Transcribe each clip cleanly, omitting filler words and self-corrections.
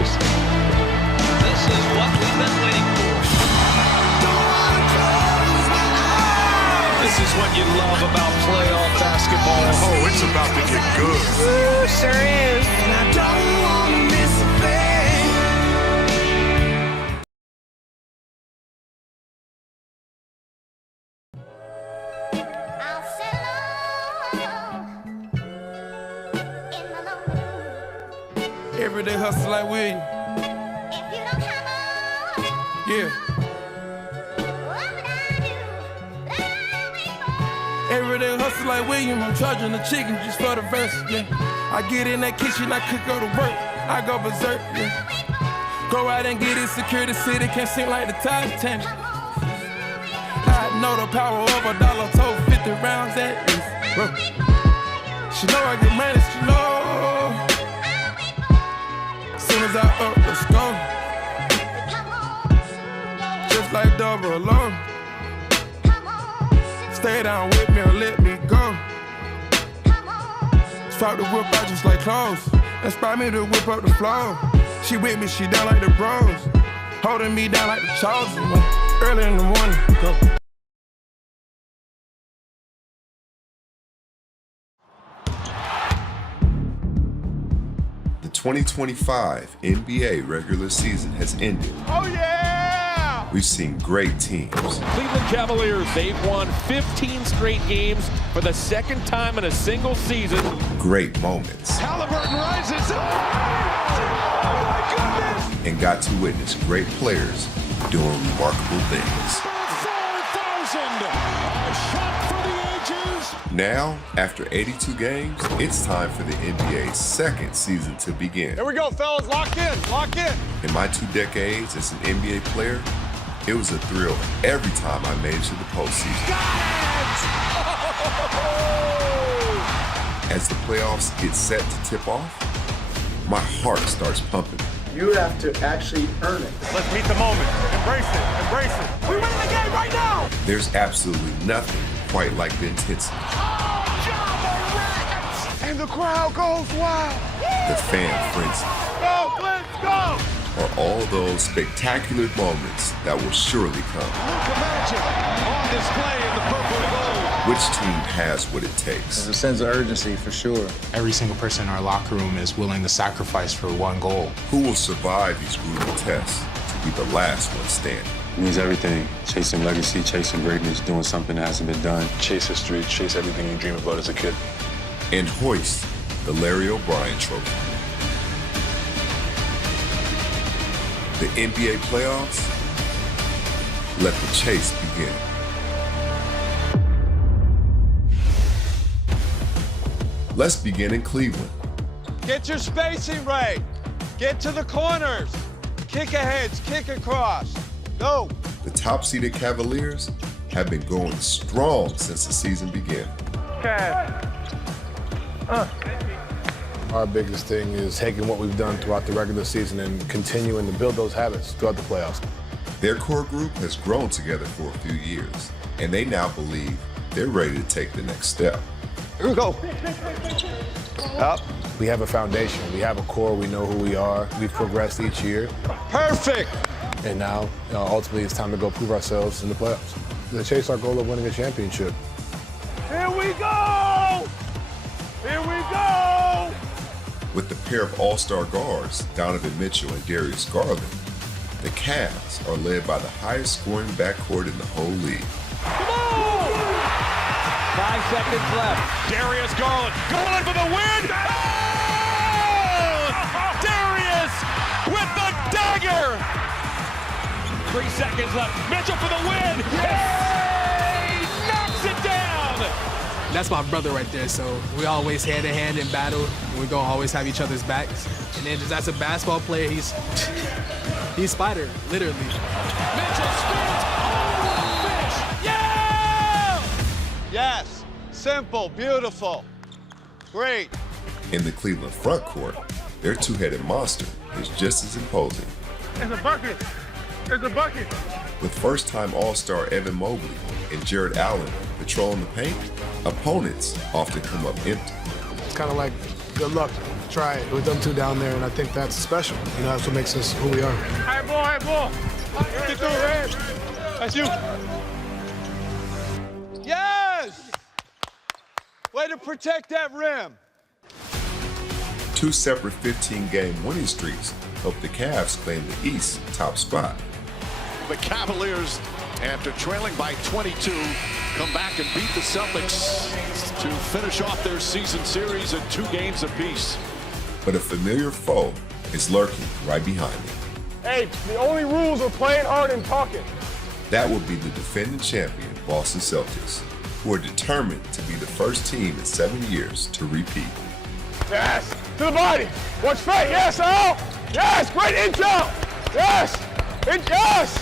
assist. This is what we've been waiting for. This is what you love about playoff basketball. Oh, it's about to get good. Ooh, sure is. And I don't want to miss a thing. I'll settle in the lonely room. Every day hustle like William. If you don't come on, Yeah. what would I do? Let me go. Every day hustle like William. I'm charging the chicken just for the verse. Yeah. I get in that kitchen, I cook, go to work. I go berserk. Yeah. Go out and get it, secure the city. Can't sing like the Titanic. I know the power of a dollar, told 50 rounds at least. Bro. She know I get money, she know. Soon as I up, let's go. Just like double alone. Stay down with me or let me go. Swap the whip out just like clothes. Inspire me to whip up the flow. She with me, she down like the bros. Holding me down like the chosen one. Early in the morning, go. The 2025 NBA regular season has ended. Oh, yeah! We've seen great teams, Cleveland Cavaliers, they've won 15 straight games for the second time in a single season. great moments, Halliburton rises. Oh, my goodness! and got to witness great players doing remarkable things. 4,000! A shot for the ages! Now, after 82 games, it's time for the NBA's second season to begin. Here we go, fellas. Lock in. Lock in. In my 2 decades as an NBA player, it was a thrill every time I made it to the postseason. As the playoffs get set to tip off, my heart starts pumping. You have to actually earn it. Let's meet the moment. Embrace it. Embrace it. We're winning the game right now. There's absolutely nothing quite like the intensity, And the crowd goes wild. the fan frenzy, Go, let's go. or all those spectacular moments that will surely come. Luka Magic on display in the purple and gold. Which team has what it takes? There's a sense of urgency for sure. Every single person in our locker room is willing to sacrifice for one goal. Who will survive these grueling tests to be the last one standing? It means everything. Chasing legacy, chasing greatness, doing something that hasn't been done. Chase history, chase everything you dream about as a kid. And hoist the Larry O'Brien Trophy. The NBA playoffs? Let the chase begin. Let's begin in Cleveland. Get your spacing right. Get to the corners. Kick aheads, kick across. Go. The top-seeded Cavaliers have been going strong since the season began. Our biggest thing is taking what we've done throughout the regular season and continuing to build those habits throughout the playoffs. Their core group has grown together for a few years, and they now believe they're ready to take the next step. Here we go. Up. We have a foundation. We have a core. We know who we are. We've progressed each year. Perfect. And now, ultimately, it's time to go prove ourselves in the playoffs. To chase our goal of winning a championship. Here we go. Here we go. With the pair of all-star guards, Donovan Mitchell and Darius Garland, the Cavs are led by the highest-scoring backcourt in the whole league. Come on! 5 seconds left. Darius Garland going for the win. Oh! Darius with the dagger! 3 seconds left. Mitchell for the win! Yay! Knocks it down! That's my brother right there, so we always hand-to-hand in battle. We're going to always have each other's backs. And then just as a basketball player, he's Spider, literally. Mitchell spins. Oh, finish! Yeah! Yes. Simple. Beautiful. Great. In the Cleveland front court, their two-headed monster is just as imposing. It's a bucket. It's a bucket. With first-time All-Star Evan Mobley and Jared Allen patrolling the paint, opponents often come up empty. It's kind of like good luck. try it with them two down there, and I think that's special. You know, that's what makes us who we are. High ball. Get through, Red. That's you. Yes! Way to protect that rim. 2 separate 15-game winning streaks helped the Cavs claim the East's top spot. The Cavaliers, after trailing by 22, come back and beat the Celtics to finish off their season series in 2 games apiece. But a familiar foe is lurking right behind them. Hey, the only rules are playing hard and talking. That will be the defending champion Boston Celtics, who are determined to be the first team in 7 years to repeat. Yes, to the body. Watch straight. Yes, Al. Yes, great intel. Yes, yes,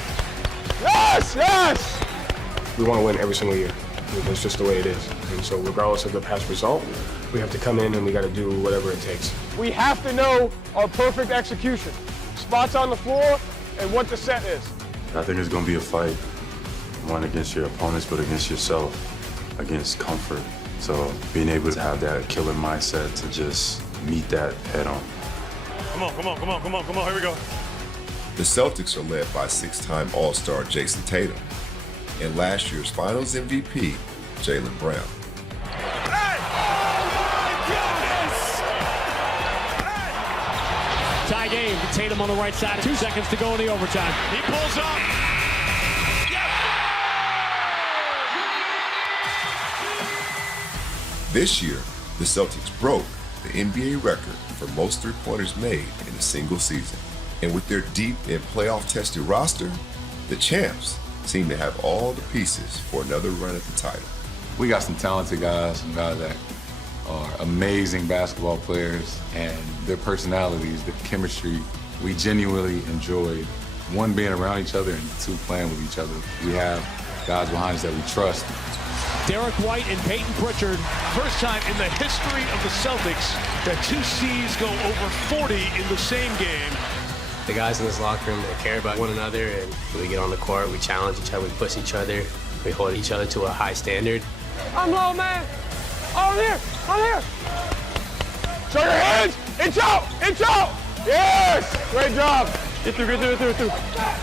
yes, yes. We want to win every single year. That's just the way it is. And so regardless of the past result, we have to come in and we got to do whatever it takes. We have to know our perfect execution, spots on the floor, and what the set is. I think it's going to be a fight, one against your opponents, but against yourself, against comfort. So being able to have that killer mindset to just meet that head on. Come on, here we go. The Celtics are led by 6-time All-Star Jayson Tatum and last year's Finals MVP, Jaylen Brown. Tie game. Tatum on the right side. 2 seconds to go in the overtime. He pulls up. This year, the Celtics broke the NBA record for most three-pointers made in a single season. And with their deep and playoff-tested roster, the champs seem to have all the pieces for another run at the title. We got some talented guys, some guys that are amazing basketball players, and their personalities, the chemistry, we genuinely enjoyed, 1, being around each other, and 2, playing with each other. We have guys behind us that we trust. Derek White and Peyton Pritchard. First time in the history of the Celtics that 2 C's go over 40 in the same game. The guys in this locker room, they care about one another, and when we get on the court, we challenge each other, we push each other, we hold each other to a high standard. I'm low, man. Oh, I'm here. Show your hands. Inch out. Yes, great job. Get through.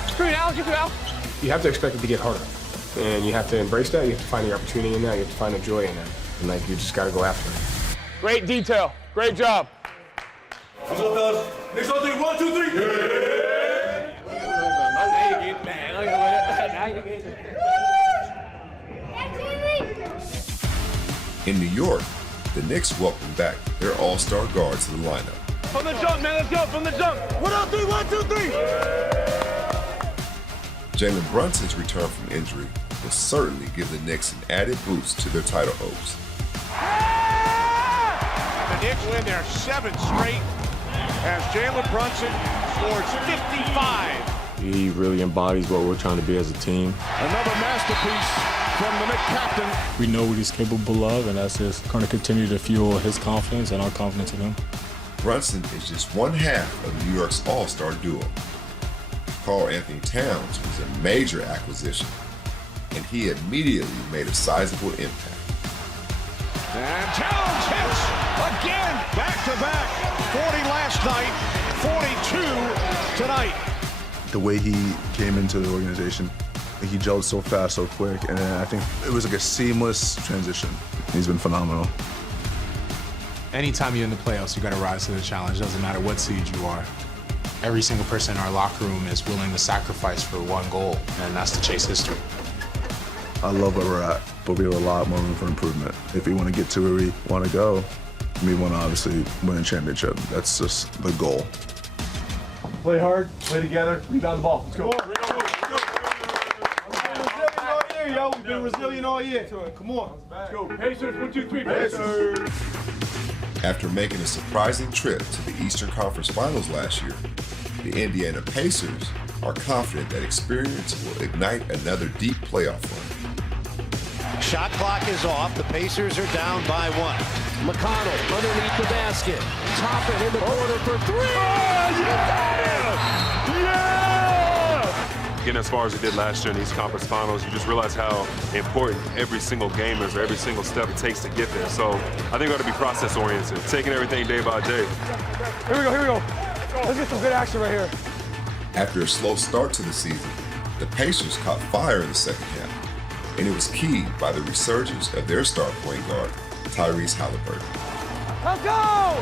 Screw it, Al. You have to expect it to get harder. And you have to embrace that. You have to find the opportunity in that. You have to find the joy in that. And you just got to go after it. Great detail. Great job. Let's go, fellas. Next on 3. 1, 2, 3. In New York, the Knicks welcomed back their all-star guards to the lineup. From the jump, man. Let's go. From the jump. 1, 2, 3. 1, 2, 3. Jalen Brunson's return from injury will certainly give the Knicks an added boost to their title hopes. The Knicks win their 7th straight as Jalen Brunson scores 55. He really embodies what we're trying to be as a team. Another masterpiece from the Knicks captain. We know what he's capable of, and that's just going to continue to fuel his confidence and our confidence in him. Brunson is just one half of New York's all-star duo. Karl Anthony Towns was a major acquisition, and he immediately made a sizable impact. And Towns hits again, back-to-back. 40 last night, 42 tonight. The way he came into the organization, he gelled so fast, so quick, and I think it was like a seamless transition. He's been phenomenal. Anytime you're in the playoffs, you got to rise to the challenge. Doesn't matter what seed you are. Every single person in our locker room is willing to sacrifice for one goal, and that's to chase history. I love where we're at, but we have a lot more room for improvement. If we want to get to where we want to go, we want to obviously win a championship. That's just the goal. Play hard, play together, rebound the ball. Let's go. We've been resilient all year. Come on. Let's go. Pacers, 1, 2, 3. Pacers. After making a surprising trip to the Eastern Conference Finals last year, the Indiana Pacers are confident that experience will ignite another deep playoff run. Shot clock is off. The Pacers are down by 1. McConnell underneath the basket. Toppin in the corner for 3. Oh, you got him! Yeah! getting as far as he did last year in these conference finals, you just realize how important every single game is, or every single step it takes to get there. So I think we ought to be process-oriented, taking everything day by day. Here we go. Let's get some good action right here. After a slow start to the season, the Pacers caught fire in the second half, and it was keyed by the resurgence of their star point guard, Tyrese Halliburton. Let's go!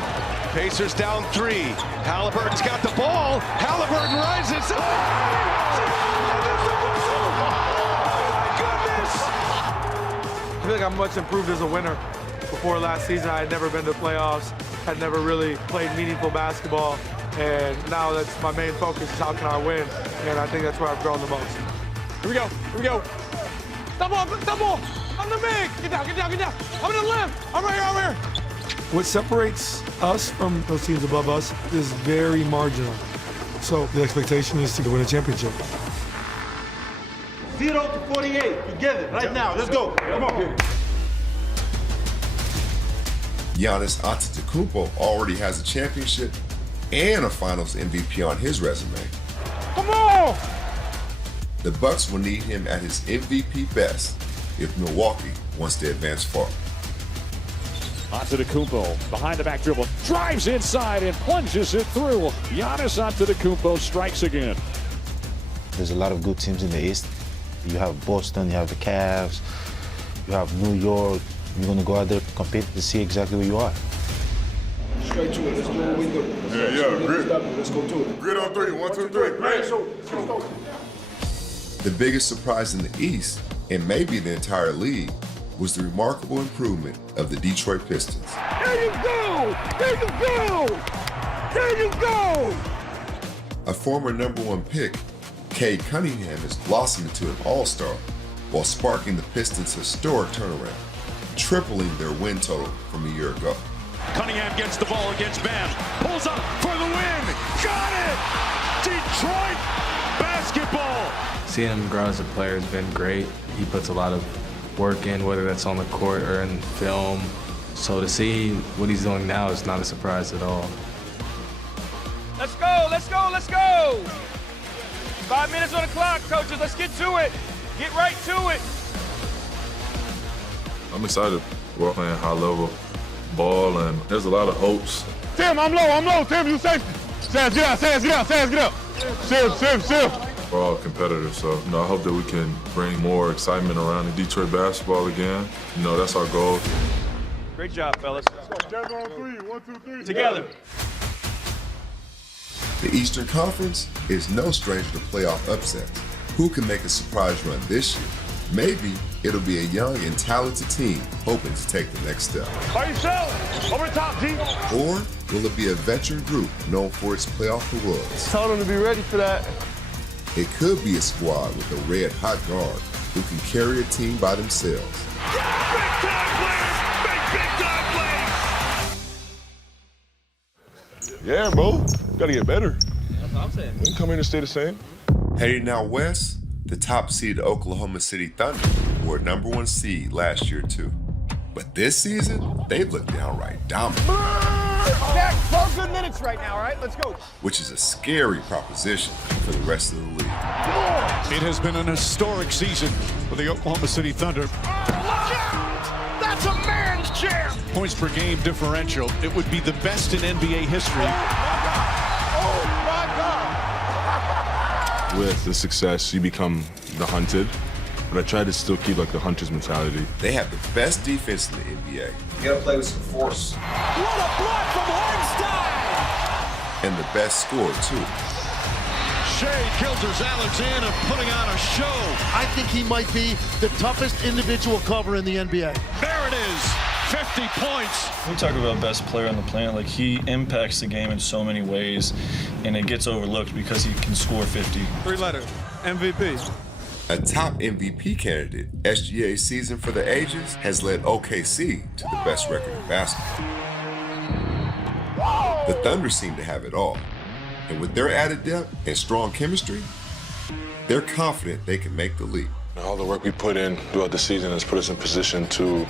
Pacers down 3. Halliburton's got the ball. Halliburton rises. Oh, I feel like I'm much improved as a winner. Before last season, I had never been to playoffs, had never really played meaningful basketball, and now that's my main focus is how can I win, and I think that's where I've grown the most. Here we go. Double! I'm the big! Get down! I'm in the left! I'm right here! What separates us from those teams above us is very marginal. So the expectation is to win a championship. 0 to 48. You get it right now. Let's go. Come on, kid. Giannis Antetokounmpo already has a championship and a Finals MVP on his resume. Come on! The Bucks will need him at his MVP best if Milwaukee wants to advance far. Antetokounmpo, behind the back dribble, drives inside and plunges it through. Giannis Antetokounmpo strikes again. There's a lot of good teams in the East. You have Boston, you have the Cavs, you have New York. You're going to go out there to compete to see exactly where you are. Straight to it. Let's do what we do. Yeah, grit. Let's go to it. Grit on 3. 1, 2, 3. Let's go. The biggest surprise in the East, and maybe the entire league, was the remarkable improvement of the Detroit Pistons. There you go! A former #1 pick, Cade Cunningham has blossomed into an all-star while sparking the Pistons' historic turnaround, tripling their win total from a year ago. Cunningham gets the ball against Bam. Pulls up for the win. Got it! Detroit basketball! Seeing him grow as a player has been great. He puts a lot of work in, whether that's on the court or in film. So to see what he's doing now is not a surprise at all. Let's go! 5 minutes on the clock, coaches. Let's get to it. Get right to it. I'm excited. We're playing high-level ball, and there's a lot of hopes. Tim, I'm low. Tim, you safe. Sands, get out. Sim. We're all competitors, so I hope that we can bring more excitement around the Detroit basketball again. That's our goal. Great job, fellas. Together on 3. 1, 2, 3. Together. The Eastern Conference is no stranger to playoff upsets. Who can make a surprise run this year? Maybe it'll be a young and talented team hoping to take the next step. Are you selling? Over the top, G. Or will it be a veteran group known for its playoff heroics? Told them to be ready for that. It could be a squad with a red-hot guard who can carry a team by themselves. Yeah, bro. Gotta get better. That's what I'm saying. We can come here and stay the same. Heading out west, the top-seeded Oklahoma City Thunder were a #1 seed last year, too. But this season, they look downright dominant. Jack, 12 good minutes right now, all right? Let's go. Which is a scary proposition for the rest of the league. It has been an historic season for the Oklahoma City Thunder. That's a man's chair. Points per game differential. It would be the best in NBA history. Oh, my God. With the success, you become the hunted. But I try to still keep the hunter's mentality. They have the best defense in the NBA. You gotta play with some force. What a block from Hartenstein. And the best scorer, too. Shea Gilgeous-Alexander putting on a show. I think he might be the toughest individual cover in the NBA. There it is. 50 points. We talk about best player on the planet. He impacts the game in so many ways, and it gets overlooked because he can score 50. 3-letter MVP. A top MVP candidate, SGA's season for the ages has led OKC to the best record in basketball. The Thunder seem to have it all. And with their added depth and strong chemistry, they're confident they can make the leap. All the work we put in throughout the season has put us in position to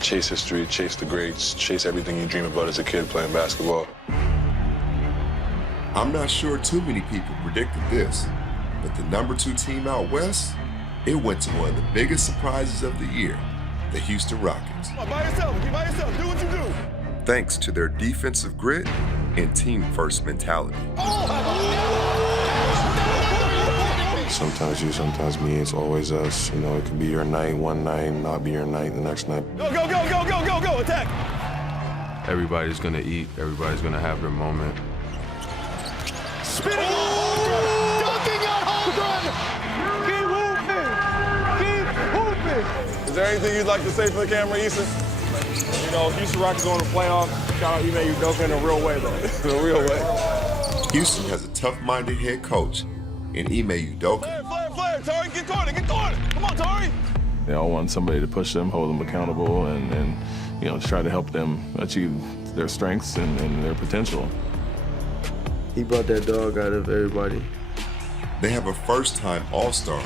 chase history, chase the greats, chase everything you dream about as a kid playing basketball. I'm not sure too many people predicted this, But the #2 team out west, it went to one of the biggest surprises of the year, the Houston Rockets. By yourself, be by yourself, do what you do. Thanks to their defensive grit and team-first mentality. Sometimes you, sometimes me, it's always us. You know, it could be your night one night, not be your night the next night. Go, go, go, go, go, go, go, attack! Everybody's gonna eat, everybody's gonna have their moment. Spinning Holmgren, dunking on Holmgren! Keep hooping! Keep hooping! Is there anything you'd like to say for the camera, Issa? You know, Houston Rockets going to playoffs. Shout out Ime Udoka in a real way, though. In a real way. Houston has a tough-minded head coach in Ime Udoka. Flare, Tari, get cornered, get cornered! Come on, Tari! They all want somebody to push them, hold them accountable, and you know, try to help them achieve their strengths and their potential. He brought that dog out of everybody. They have a first-time All-Star.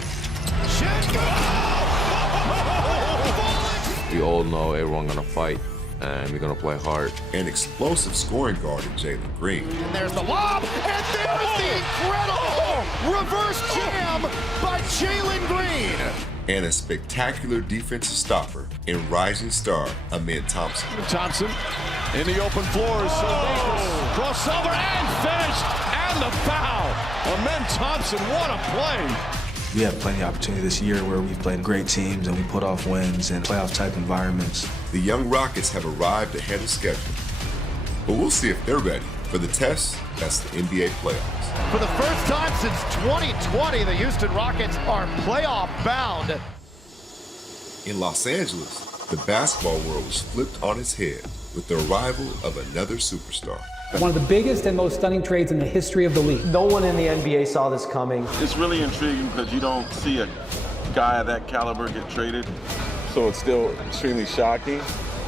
We all know everyone's gonna fight, and we're gonna play hard. An explosive scoring guard in Jalen Green. And there's the lob, and there's the incredible reverse jam by Jalen Green. And a spectacular defensive stopper in rising star Amin Thompson. Thompson in the open floor is so dangerous. Crossover and finished, and the foul. Amin Thompson, what a play. We have plenty of opportunity this year where we've played great teams and we put off wins in playoff-type environments. The young Rockets have arrived ahead of schedule, but we'll see if they're ready for the test that's the NBA playoffs. For the first time since 2020, the Houston Rockets are playoff bound. In Los Angeles, the basketball world was flipped on its head with the arrival of another superstar. One of the biggest and most stunning trades in the history of the league. No one in the NBA saw this coming. It's really intriguing because you don't see a guy of that caliber get traded. So it's still extremely shocking,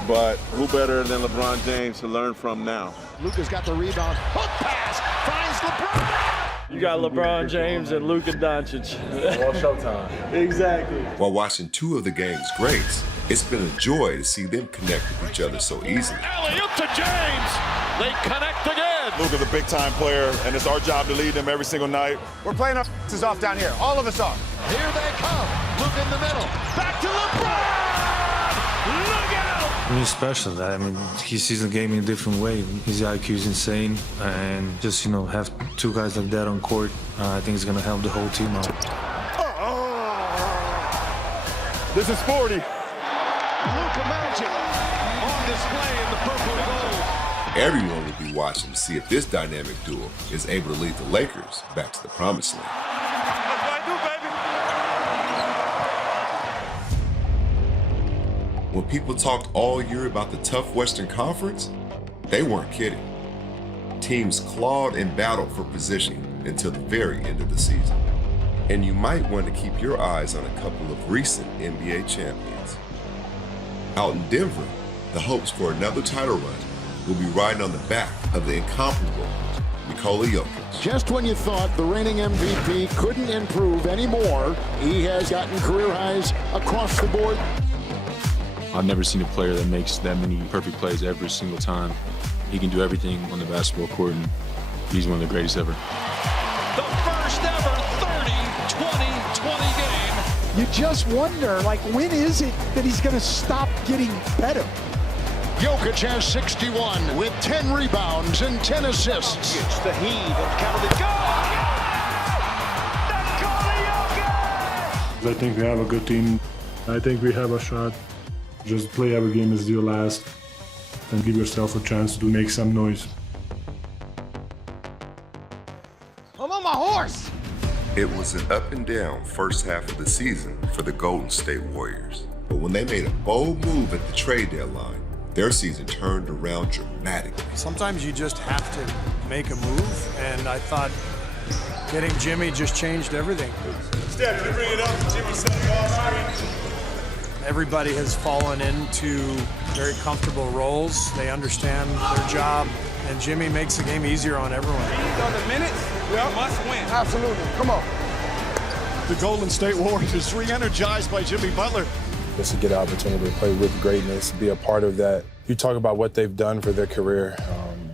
but who better than LeBron James to learn from now? Luka's got the rebound. Hook pass finds LeBron. You got LeBron James and Luka Doncic. All showtime. Exactly. While watching two of the game's greats, it's been a joy to see them connect with each other so easily. Alley-oop to James. They connect again. Luka's a big-time player, and it's our job to lead them every single night. We're playing our asses off down here. All of us are. Here they come. Luka in the middle. Back to LeBron. Look out. I mean, he's special. I mean, he sees the game in a different way. His IQ is insane, and just, you know, have two guys like that on court, I think it's going to help the whole team out. This is 40. Luka Magic on display in the purple and gold. Everyone will be watching to see if this dynamic duo is able to lead the Lakers back to the promised land. That's what I do, baby. When people talked all year about the tough Western Conference, they weren't kidding. Teams clawed and battled for positioning until the very end of the season. And you might want to keep your eyes on a couple of recent NBA champions. Out in Denver, the hopes for another title run will be riding on the back of the incomparable Nikola Jokic. Just when you thought the reigning MVP couldn't improve anymore, he has gotten career highs across the board. I've never seen a player that makes that many perfect plays every single time. He can do everything on the basketball court, and he's one of the greatest ever. The first ever 30-20-20 game. You just wonder, like, when is it that he's going to stop getting better? Jokic has 61 with 10 rebounds and 10 assists. It's the heave and count the goal. I think we have a good team. I think we have a shot. Just play every game as your last and give yourself a chance to make some noise. I'm on my horse. It was an up and down first half of the season for the Golden State Warriors. But when they made a bold move at the trade deadline, their season turned around dramatically. Sometimes you just have to make a move, and I thought getting Jimmy just changed everything. Steph, you bring it up. Jimmy set the ball screen. Everybody has fallen into very comfortable roles. They understand their job, and Jimmy makes the game easier on everyone. On the minutes, we must win. Absolutely. Come on. The Golden State Warriors re-energized by Jimmy Butler. Just to get an opportunity to play with greatness, be a part of that. You talk about what they've done for their career,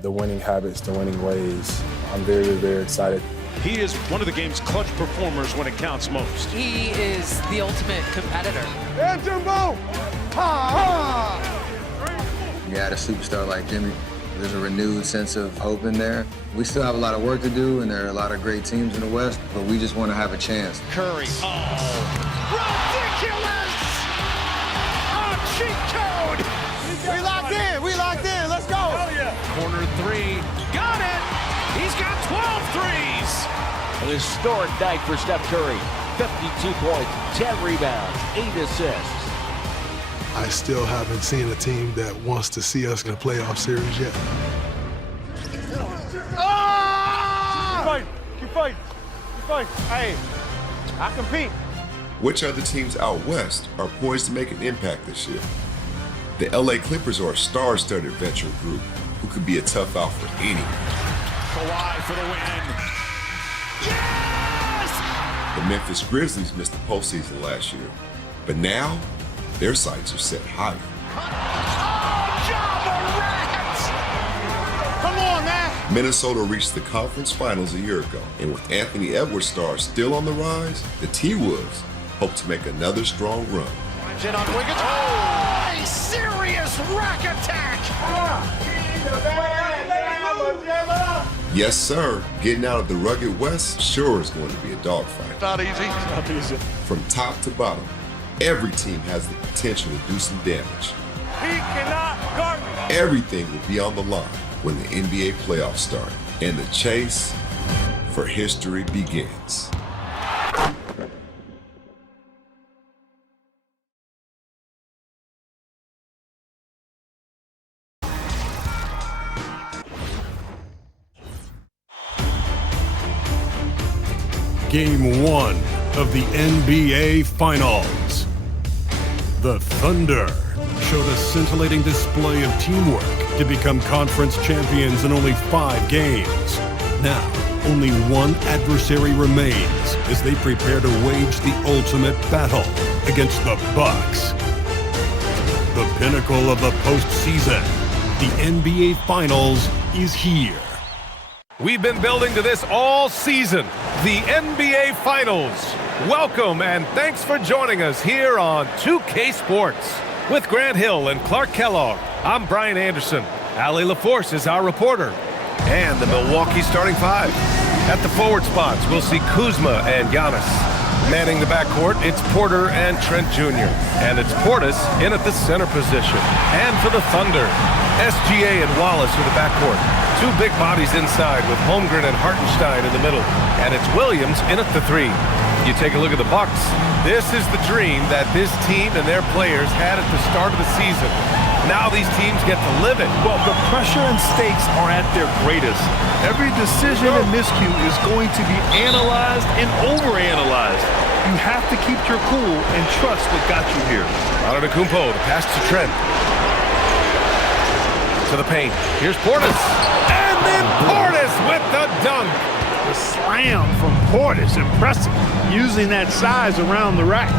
the winning habits, the winning ways. I'm very, very excited. He is one of the game's clutch performers when it counts most. He is the ultimate competitor. And Jimbo! Ha! You add a superstar like Jimmy, there's a renewed sense of hope in there. We still have a lot of work to do, and there are a lot of great teams in the West, but we just want to have a chance. Curry. Ridiculous! Oh, cheat code! We locked in, let's go! Oh, yeah. Corner three, got it! He's got 12 threes! An historic night for Steph Curry. 52 points, 10 rebounds, 8 assists. I still haven't seen a team that wants to see us in a playoff series yet. Ah! Keep fighting. Hey, I compete. Which other teams out west are poised to make an impact this year? The LA Clippers are a star-studded veteran group who could be a tough out for anyone. Kawhi for the win. The Memphis Grizzlies missed the postseason last year, but now their sights are set higher. Come on, man. Minnesota reached the conference finals a year ago, and with Anthony Edwards' stars still on the rise, the T-Wolves hope to make another strong run. In on Wiggins. Oh, a serious rack attack. Yes, sir. Getting out of the rugged West sure is going to be a dogfight. Not easy. From top to bottom, every team has the potential to do some damage. He cannot guard me. Everything will be on the line when the NBA playoffs start, and the chase for history begins. Game 1 of the NBA Finals. The Thunder showed a scintillating display of teamwork to become conference champions in only 5 games. Now, only one adversary remains as they prepare to wage the ultimate battle against the Bucks. The pinnacle of the postseason, the NBA Finals, is here. We've been building to this all season, the NBA Finals. Welcome and thanks for joining us here on 2K Sports. With Grant Hill and Clark Kellogg, I'm Brian Anderson. Allie LaForce is our reporter. And the Milwaukee starting 5. At the forward spots, we'll see Kuzma and Giannis. Manning the backcourt, it's Porter and Trent Jr. And it's Portis in at the center position. And for the Thunder, SGA and Wallace for the backcourt. 2 big bodies inside with Holmgren and Hartenstein in the middle. And it's Williams in at the 3. You take a look at the Bucks. This is the dream that this team and their players had at the start of the season. Now these teams get to live it. Well, the pressure and stakes are at their greatest. Every decision and miscue is going to be analyzed and overanalyzed. You have to keep your cool and trust what got you here. Antetokounmpo, the pass to Trent. To the paint. Here's Portis. And then Portis with the dunk. The slam from Portis, impressive. Using that size around the rack.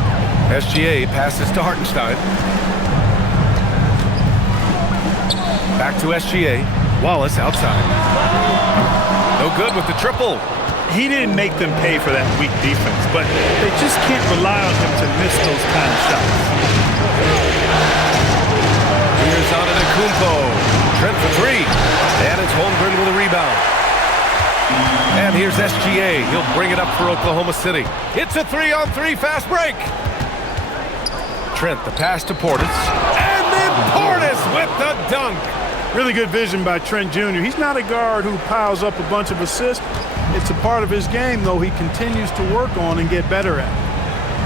SGA passes to Hartenstein. Back to SGA. Wallace outside. No good with the triple. He didn't make them pay for that weak defense, but they just can't rely on him to miss those kind of shots. Here's Antetokounmpo. Trent for 3. And it's Holmgren with a rebound. And here's SGA. He'll bring it up for Oklahoma City. It's a 3-on-3 fast break. Trent, the pass to Portis. And then Portis with the dunk. Really good vision by Trent Jr. He's not a guard who piles up a bunch of assists. It's a part of his game, though, he continues to work on and get better at.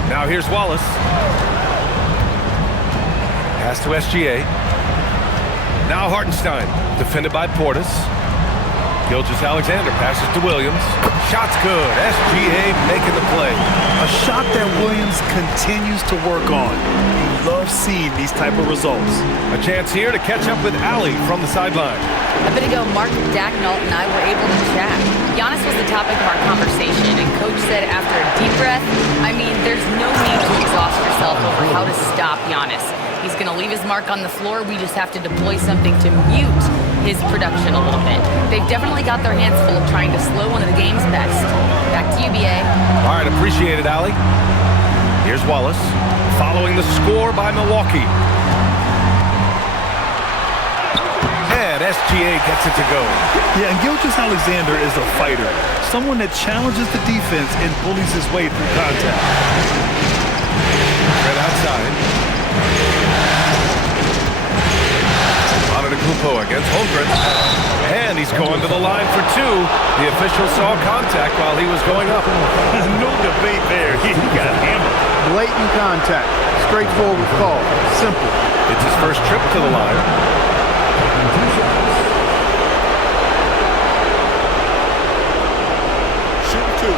Now here's Wallace. Pass to SGA. Now Hartenstein, defended by Portis. Gilgeous-Alexander passes to Williams. Shot's good. SGA making the play. A shot that Williams continues to work on. He loves seeing these type of results. A chance here to catch up with Allie from the sideline. A bit ago, Mark Dagnall and I were able to chat. Giannis was the topic of our conversation, and Coach said after a deep breath, I mean, there's no need to exhaust yourself over how to stop Giannis. He's going to leave his mark on the floor. We just have to deploy something to mute his production a little bit. They've definitely got their hands full of trying to slow one of the game's best. Back to you, BA. All right, appreciate it, Allie. Here's Wallace, following the score by Milwaukee. And SGA gets it to go. Yeah, and Gilgeous-Alexander is a fighter. Someone that challenges the defense and bullies his way through contact. Right outside. Antetokounmpo against Holmgren. And he's going to the line for two. The official saw contact while he was going up. No debate there. He got hammered. Blatant contact. Straightforward call. Simple. It's his first trip to the line. Shooting two.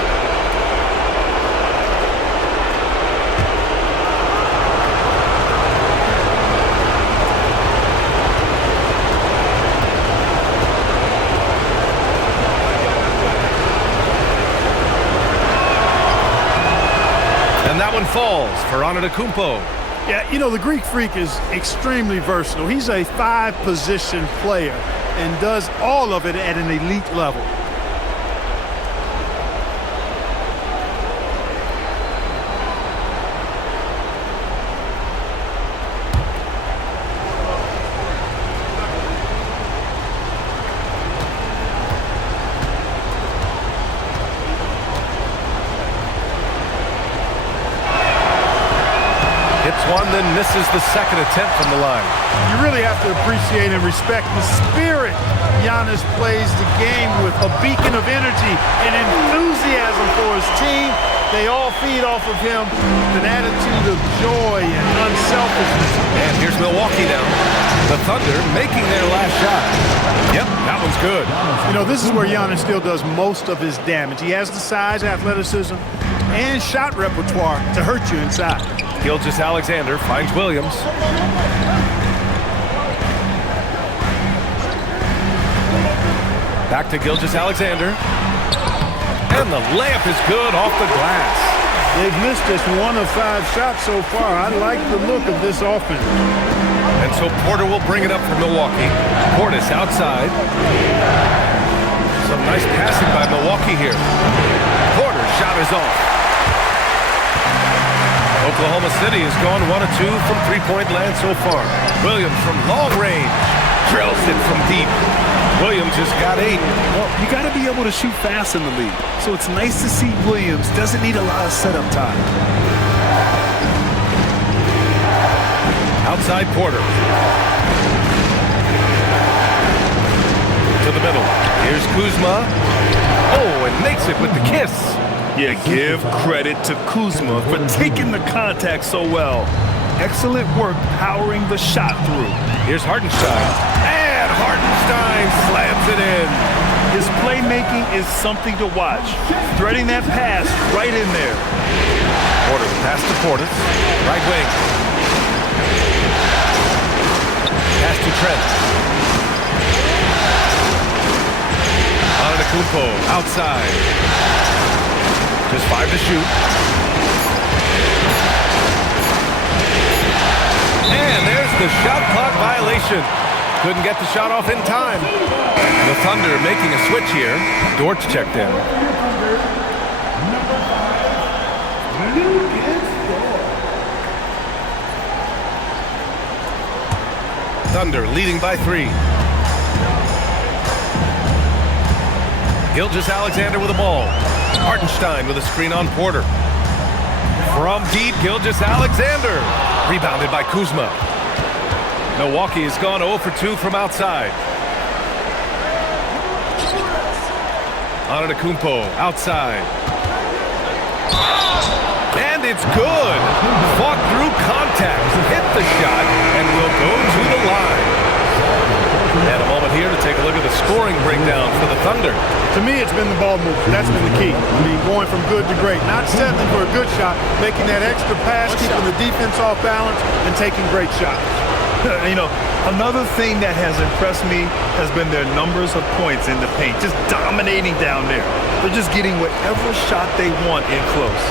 And that one falls for Antetokounmpo. Yeah, you know, the Greek Freak is extremely versatile. He's a 5-position player and does all of it at an elite level. One, then misses the second attempt from the line. You really have to appreciate and respect the spirit Giannis plays the game with, a beacon of energy and enthusiasm for his team. They all feed off of him with an attitude of joy and unselfishness. And here's Milwaukee now. The Thunder making their last shot. Yep, that one's good. You know, this is where Giannis still does most of his damage. He has the size, athleticism, and shot repertoire to hurt you inside. Gilgeous-Alexander finds Williams. Back to Gilgeous-Alexander. And the layup is good off the glass. They've missed just 1 of 5 shots so far. I like the look of this offense. And so Porter will bring it up for Milwaukee. Portis outside. Some nice passing by Milwaukee here. Porter's shot is off. Oklahoma City has gone 1 of 2 from three-point land so far. Williams from long range drills it from deep. Williams has got 8. Well, you got to be able to shoot fast in the league. So it's nice to see Williams doesn't need a lot of setup time. Outside Porter. To the middle. Here's Kuzma. Oh, and makes it with the kiss. Yeah, give credit to Kuzma for taking the contact so well. Excellent work powering the shot through. Here's Hartenstein. And Hartenstein slams it in. His playmaking is something to watch. Threading that pass right in there. Porter pass to Portis. Right wing. Pass to Trent. Antetokounmpo outside. Just 5 to shoot. And there's the shot clock violation. Couldn't get the shot off in time. The Thunder making a switch here. Dortch checked in. Thunder leading by 3. Gilgeous-Alexander with the ball. Hartenstein with a screen on Porter. From deep, Gilgeous-Alexander. Rebounded by Kuzma. Milwaukee has gone 0 for 2 from outside. Antetokounmpo outside. And it's good. Fought through contact. Hit the shot and will go to the line. And a moment here to take a look at the scoring breakdown for the Thunder. To me, it's been the ball movement. That's been the key. I mean, going from good to great. Not settling for a good shot, making that extra pass, keeping the defense off balance, and taking great shots. You know, another thing that has impressed me has been their numbers of points in the paint. Just dominating down there. They're just getting whatever shot they want in close.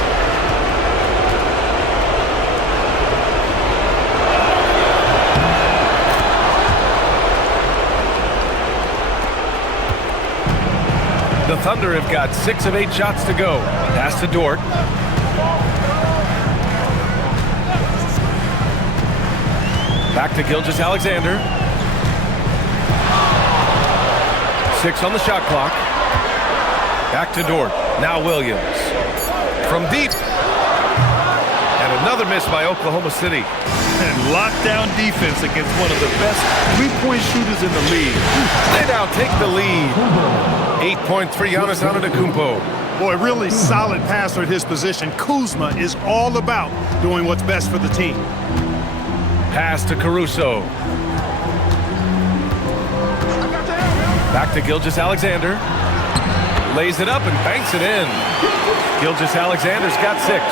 The Thunder have got 6 of 8 shots to go. Pass to Dort. Back to Gilgeous-Alexander. 6 on the shot clock. Back to Dort. Now Williams. From deep. And another miss by Oklahoma City. And lockdown defense against one of the best three-point shooters in the league. They now take the lead. 8 points for Giannis Antetokounmpo. Boy, really solid passer at his position. Kuzma is all about doing what's best for the team. Pass to Caruso. Back to Gilgeous-Alexander. Lays it up and banks it in. Gilgeous-Alexander's got 6.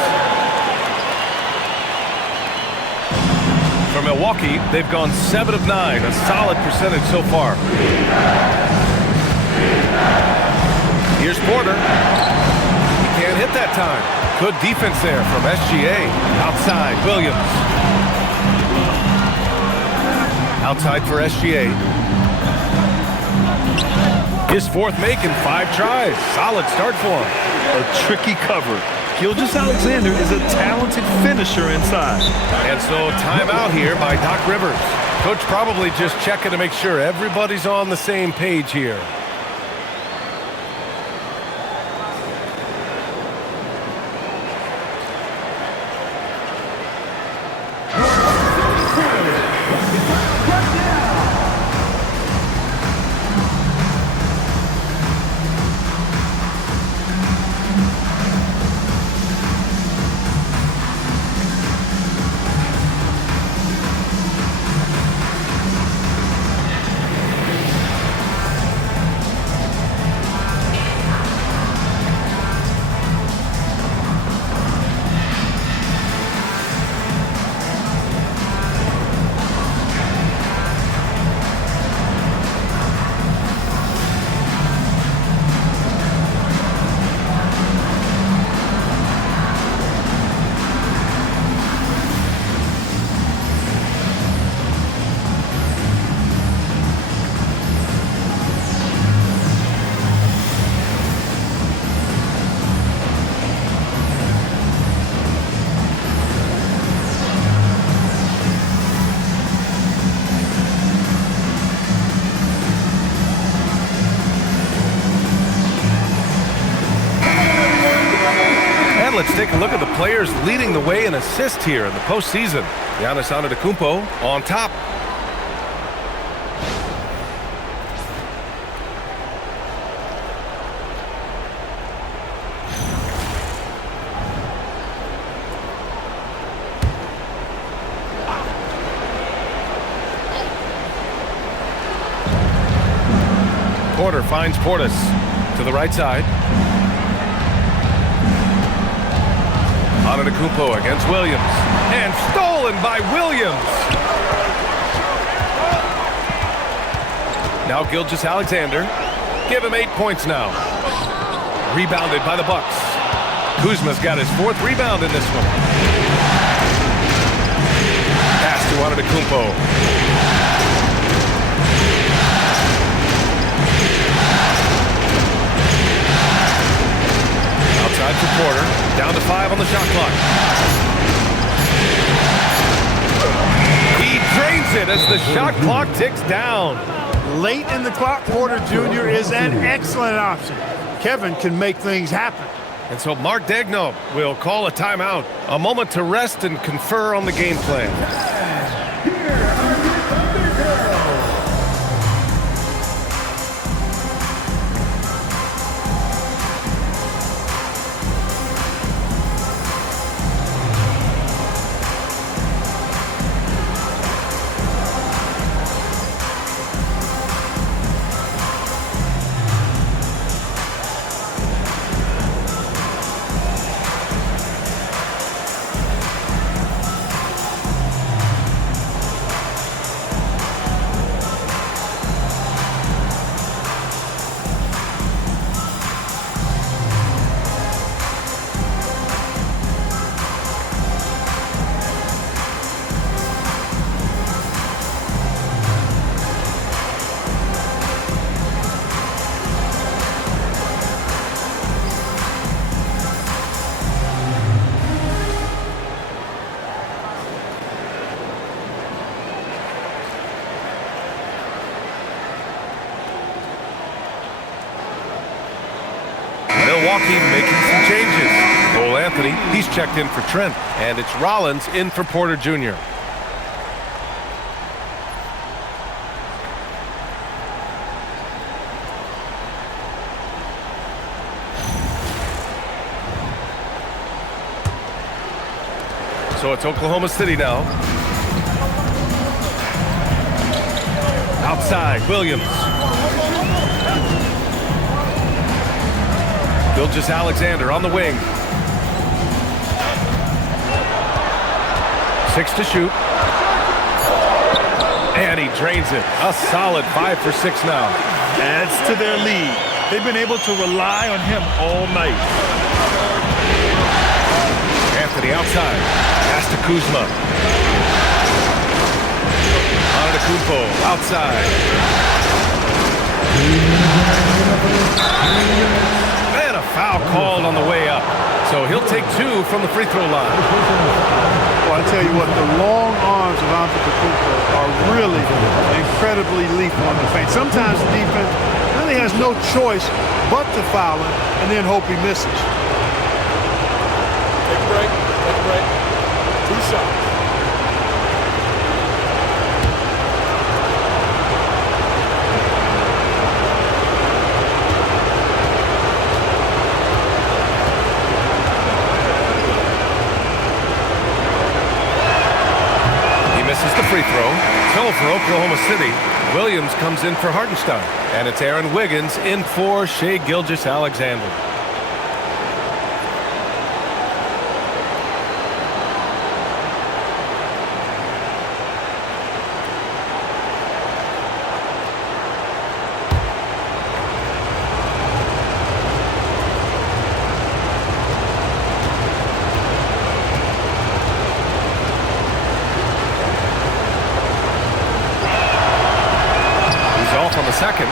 For Milwaukee, they've gone 7 of 9, a solid percentage so far. Here's Porter. He can't hit that time. Good defense there from SGA. Outside, Williams. Outside for SGA. His 4th make in 5 tries. Solid start for him. A tricky cover. Gilgeous-Alexander is a talented finisher inside. And so timeout here by Doc Rivers. Coach probably just checking to make sure everybody's on the same page here. Let's take a look at the players leading the way in assists here in the postseason. Giannis Antetokounmpo on top. Porter finds Portis to the right side. Antetokounmpo against Williams. And stolen by Williams. Now Gilgeous-Alexander. Give him 8 points now. Rebounded by the Bucks. Kuzma's got his 4th rebound in this one. Pass to Antetokounmpo. Outside for Porter. Down to 5 on the shot clock. He drains it as the shot clock ticks down. Late in the clock, Porter Jr. is an excellent option. Kevin can make things happen. And so Mark Daigneault will call a timeout. A moment to rest and confer on the game plan. Milwaukee making some changes. Cole Anthony, he's checked in for Trent, and it's Rollins in for Porter Jr. So it's Oklahoma City now. Outside, Williams. Gilgeous-Alexander on the wing. 6 to shoot. And he drains it. A solid 5 for 6 now. Adds to their lead. They've been able to rely on him all night. Anthony outside. Pass to Kuzma. Antetokounmpo outside. And a foul called on the way up. So he'll take 2 from the free throw line. Well, I tell you what, the long arms of Antetokounmpo are really incredibly lethal on the paint. Sometimes the defense really has no choice but to foul him and then hope he misses. Take a break. Take a break. 2 shots. Misses the free throw. So for Oklahoma City, Williams comes in for Hartenstein. And it's Aaron Wiggins in for Shai Gilgeous-Alexander. On the second.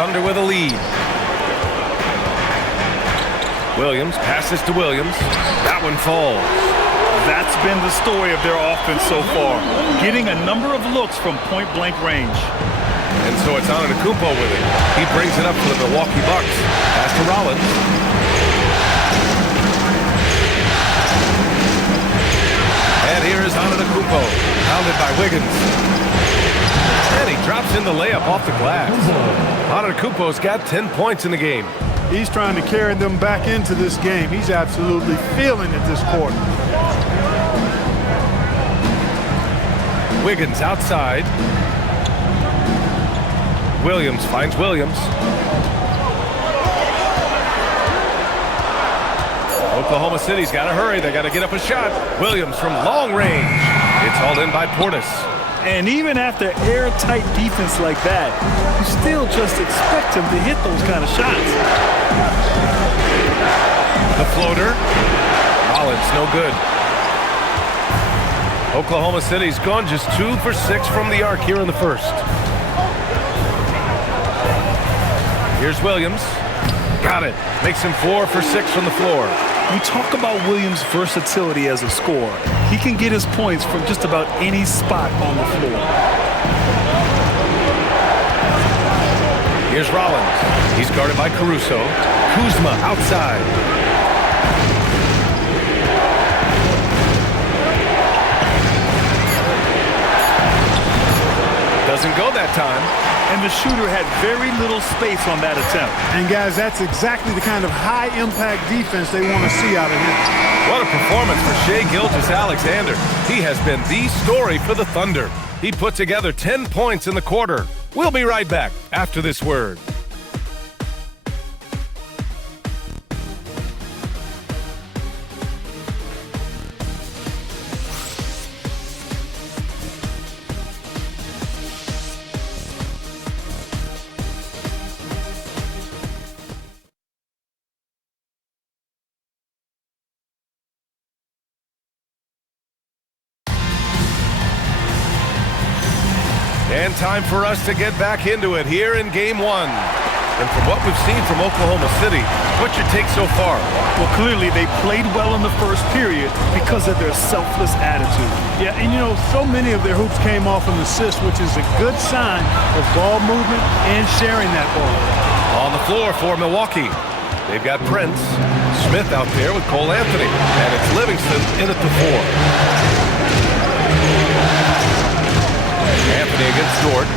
Thunder with a lead. Williams passes to Williams. That one falls. That's been the story of their offense so far. Getting a number of looks from point-blank range. And so it's Antetokounmpo with it. He brings it up for the Milwaukee Bucks. Pass to Rollins. And here is Antetokounmpo. Pounded by Wiggins. And he drops in the layup off the glass. Antetokounmpo's got 10 points in the game. He's trying to carry them back into this game. He's absolutely feeling it this quarter. Wiggins outside. Williams finds Williams. Oklahoma City's got to hurry. They got to get up a shot. Williams from long range. It's hauled in by Portis. And even after airtight defense like that, you still just expect him to hit those kind of shots. The floater. Rollins, no good. Oklahoma City's gone just 2 for 6 from the arc here in the first. Here's Williams. Got it. Makes him 4 for 6 from the floor. We talk about Williams' versatility as a scorer. He can get his points from just about any spot on the floor. Here's Rollins. He's guarded by Caruso. Kuzma outside. Doesn't go that time. And the shooter had very little space on that attempt. And guys, that's exactly the kind of high-impact defense they want to see out of him. What a performance for Shai Gilgeous-Alexander. He has been the story for the Thunder. He put together 10 points in the quarter. We'll be right back after this word. And time for us to get back into it here in Game 1. And from what we've seen from Oklahoma City, what's your take so far? Well, clearly they played well in the first period because of their selfless attitude. Yeah, and you know, so many of their hoops came off an assist, which is a good sign of ball movement and sharing that ball. On the floor for Milwaukee. They've got Prince. Smith out there with Cole Anthony. And it's Livingston in at the 4. Anthony against Dort.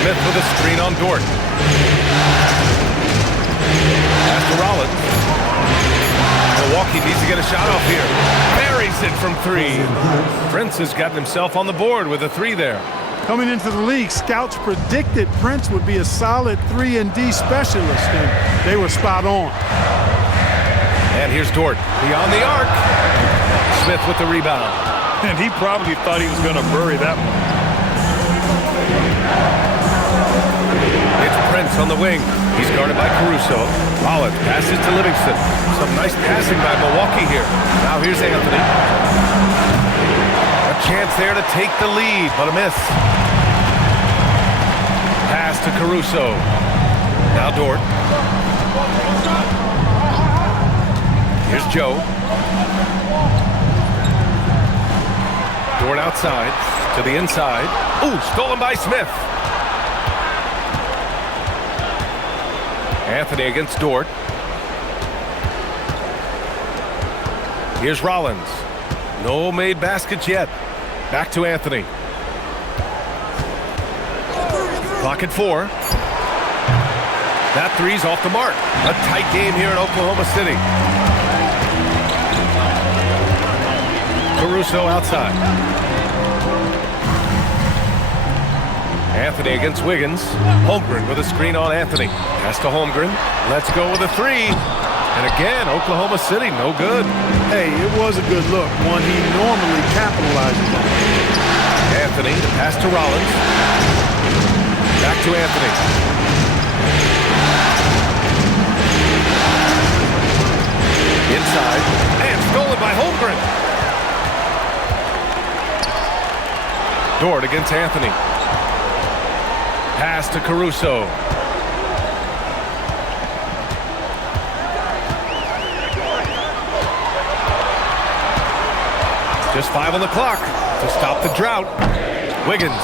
Smith with a screen on Dort. Pass to Rollins. Milwaukee needs to get a shot off here. Buries it from 3. Prince has gotten himself on the board with a 3 there. Coming into the league, scouts predicted Prince would be a solid 3-and-D specialist, and they were spot on. And here's Dort beyond the arc. Smith with the rebound. And he probably thought he was going to bury that one. It's Prince on the wing. He's guarded by Caruso. Rollins passes to Livingston. Some nice passing by Milwaukee here. Now here's Anthony. A chance there to take the lead, but a miss. Pass to Caruso. Now Dort. Here's Joe. Dort outside to the inside. Ooh, stolen by Smith. Anthony against Dort. Here's Rollins. No made baskets yet. Back to Anthony. Clock at 4. That 3's off the mark. A tight game here in Oklahoma City. Caruso outside. Anthony against Wiggins. Holmgren with a screen on Anthony. Pass to Holmgren. Let's go with a 3. And again, Oklahoma City, no good. Hey, it was a good look, one he normally capitalizes on. Anthony, the pass to Rollins. Back to Anthony. Inside, and stolen by Holmgren. Dort against Anthony. Pass to Caruso. Just 5 on the clock to stop the drought. Wiggins,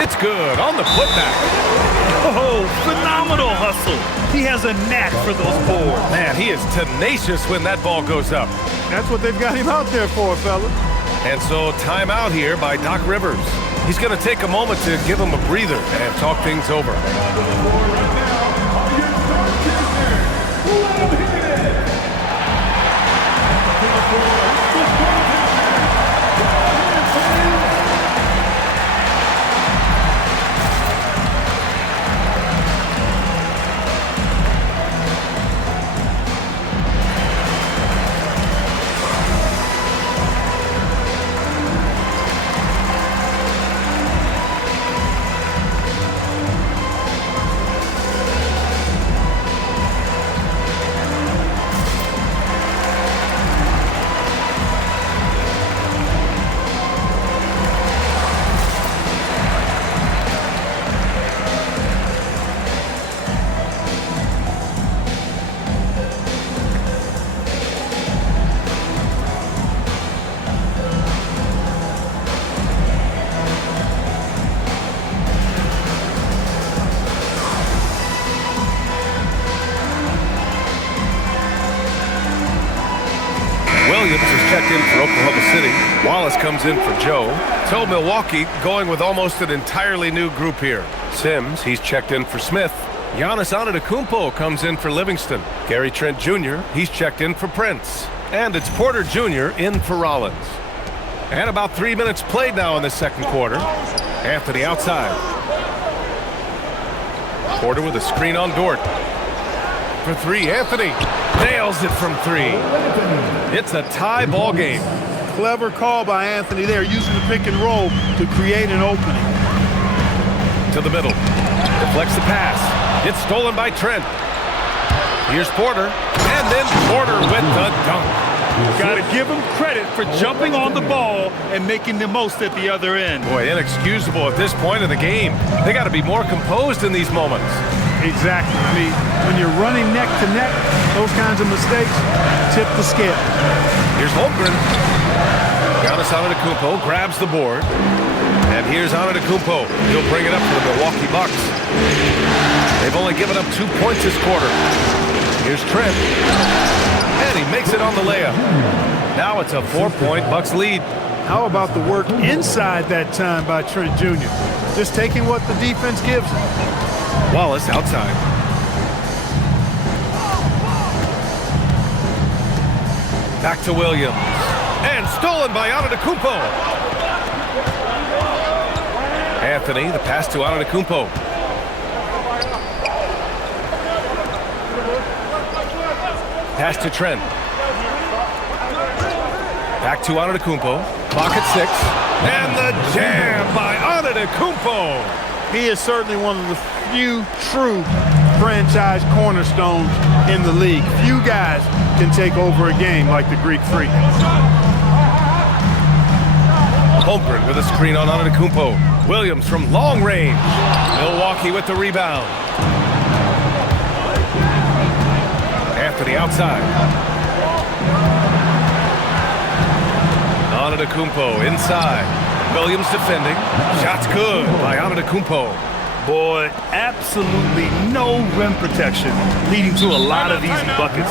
it's good on the putback. Oh, phenomenal hustle. He has a knack for those boards. Man, he is tenacious when that ball goes up. That's what they've got him out there for, fella. And so timeout here by Doc Rivers. He's going to take a moment to give him a breather and talk things over. Williams is checked in for Oklahoma City. Wallace comes in for Joe. So Milwaukee going with almost an entirely new group here. Sims, he's checked in for Smith. Giannis Antetokounmpo comes in for Livingston. Gary Trent Jr., he's checked in for Prince. And it's Porter Jr. in for Rollins. And about 3 minutes played now in the second quarter. Anthony outside. Porter with a screen on Dort. For 3, Anthony nails it from 3. It's a tie ball game. Clever call by Anthony there, using the pick and roll to create an opening. To the middle. Deflects the pass. It's stolen by Trent. Here's Porter. And then Porter with the dunk. Got to give him credit for jumping on the ball and making the most at the other end. Boy, inexcusable at this point of the game. They got to be more composed in these moments. Exactly. I mean, when you're running neck to neck, those kinds of mistakes tip the scale. Here's Holmgren. Giannis Antetokounmpo grabs the board. And here's Antetokounmpo. He'll bring it up for the Milwaukee Bucks. They've only given up 2 points this quarter. Here's Trent. And he makes it on the layup. Now it's a 4-point Bucks lead. How about the work inside that time by Trent Jr.? Just taking what the defense gives him. Wallace outside. Back to Williams. And stolen by Antetokounmpo. Anthony, the pass to Antetokounmpo. Pass to Trent. Back to Antetokounmpo. Clock at 6. And the jam by Antetokounmpo. He is certainly one of the few true franchise cornerstones in the league. Few guys can take over a game like the Greek Freak. Holmgren with a screen on Antetokounmpo. Williams from long range. Milwaukee with the rebound. Anthony outside. Antetokounmpo inside. Williams defending. Shots good by Antetokounmpo. Boy, absolutely no rim protection, leading to a lot of easy buckets.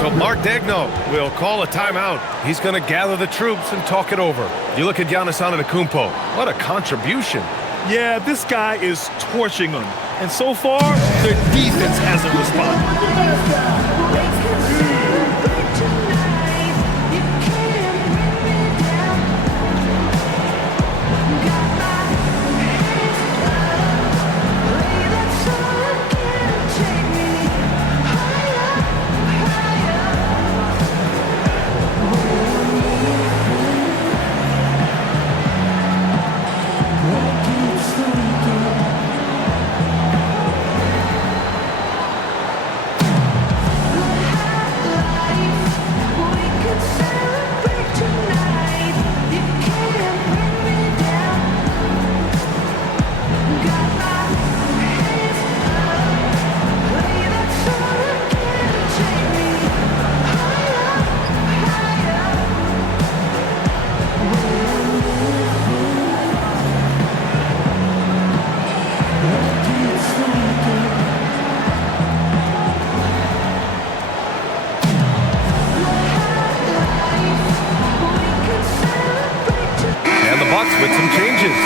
So Mark Daigneault will call a timeout. He's going to gather the troops and talk it over. You look at Giannis Antetokounmpo. What a contribution. Yeah, this guy is torching them. And so far, their defense hasn't responded. With some changes,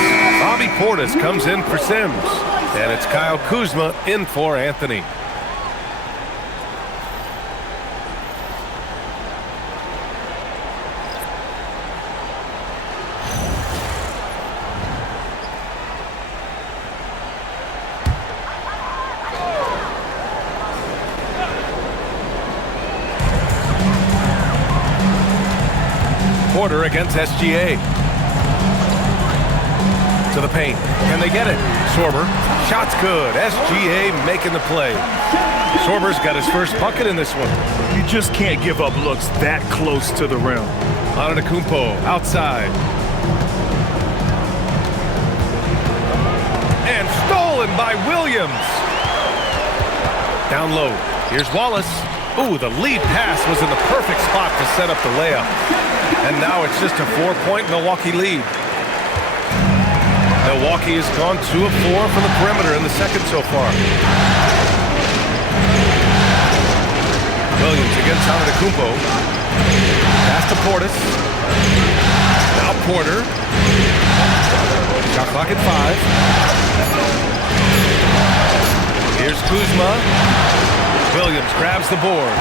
Bobby Portis comes in for Sims, and it's Kyle Kuzma in for Anthony. Porter against SGA. To the paint. Can they get it? Sorber. Shot's good. SGA making the play. Sorber's got his first bucket in this one. You just can't give up looks that close to the rim. Antetokounmpo outside. And stolen by Williams. Down low. Here's Wallace. Ooh, the lead pass was in the perfect spot to set up the layup. And now it's just a 4-point Milwaukee lead. Milwaukee has gone 2 of 4 from the perimeter in the second so far. Williams against Antetokounmpo. Pass to Portis. Now Porter. Shot clock at 5. Here's Kuzma. Williams grabs the board.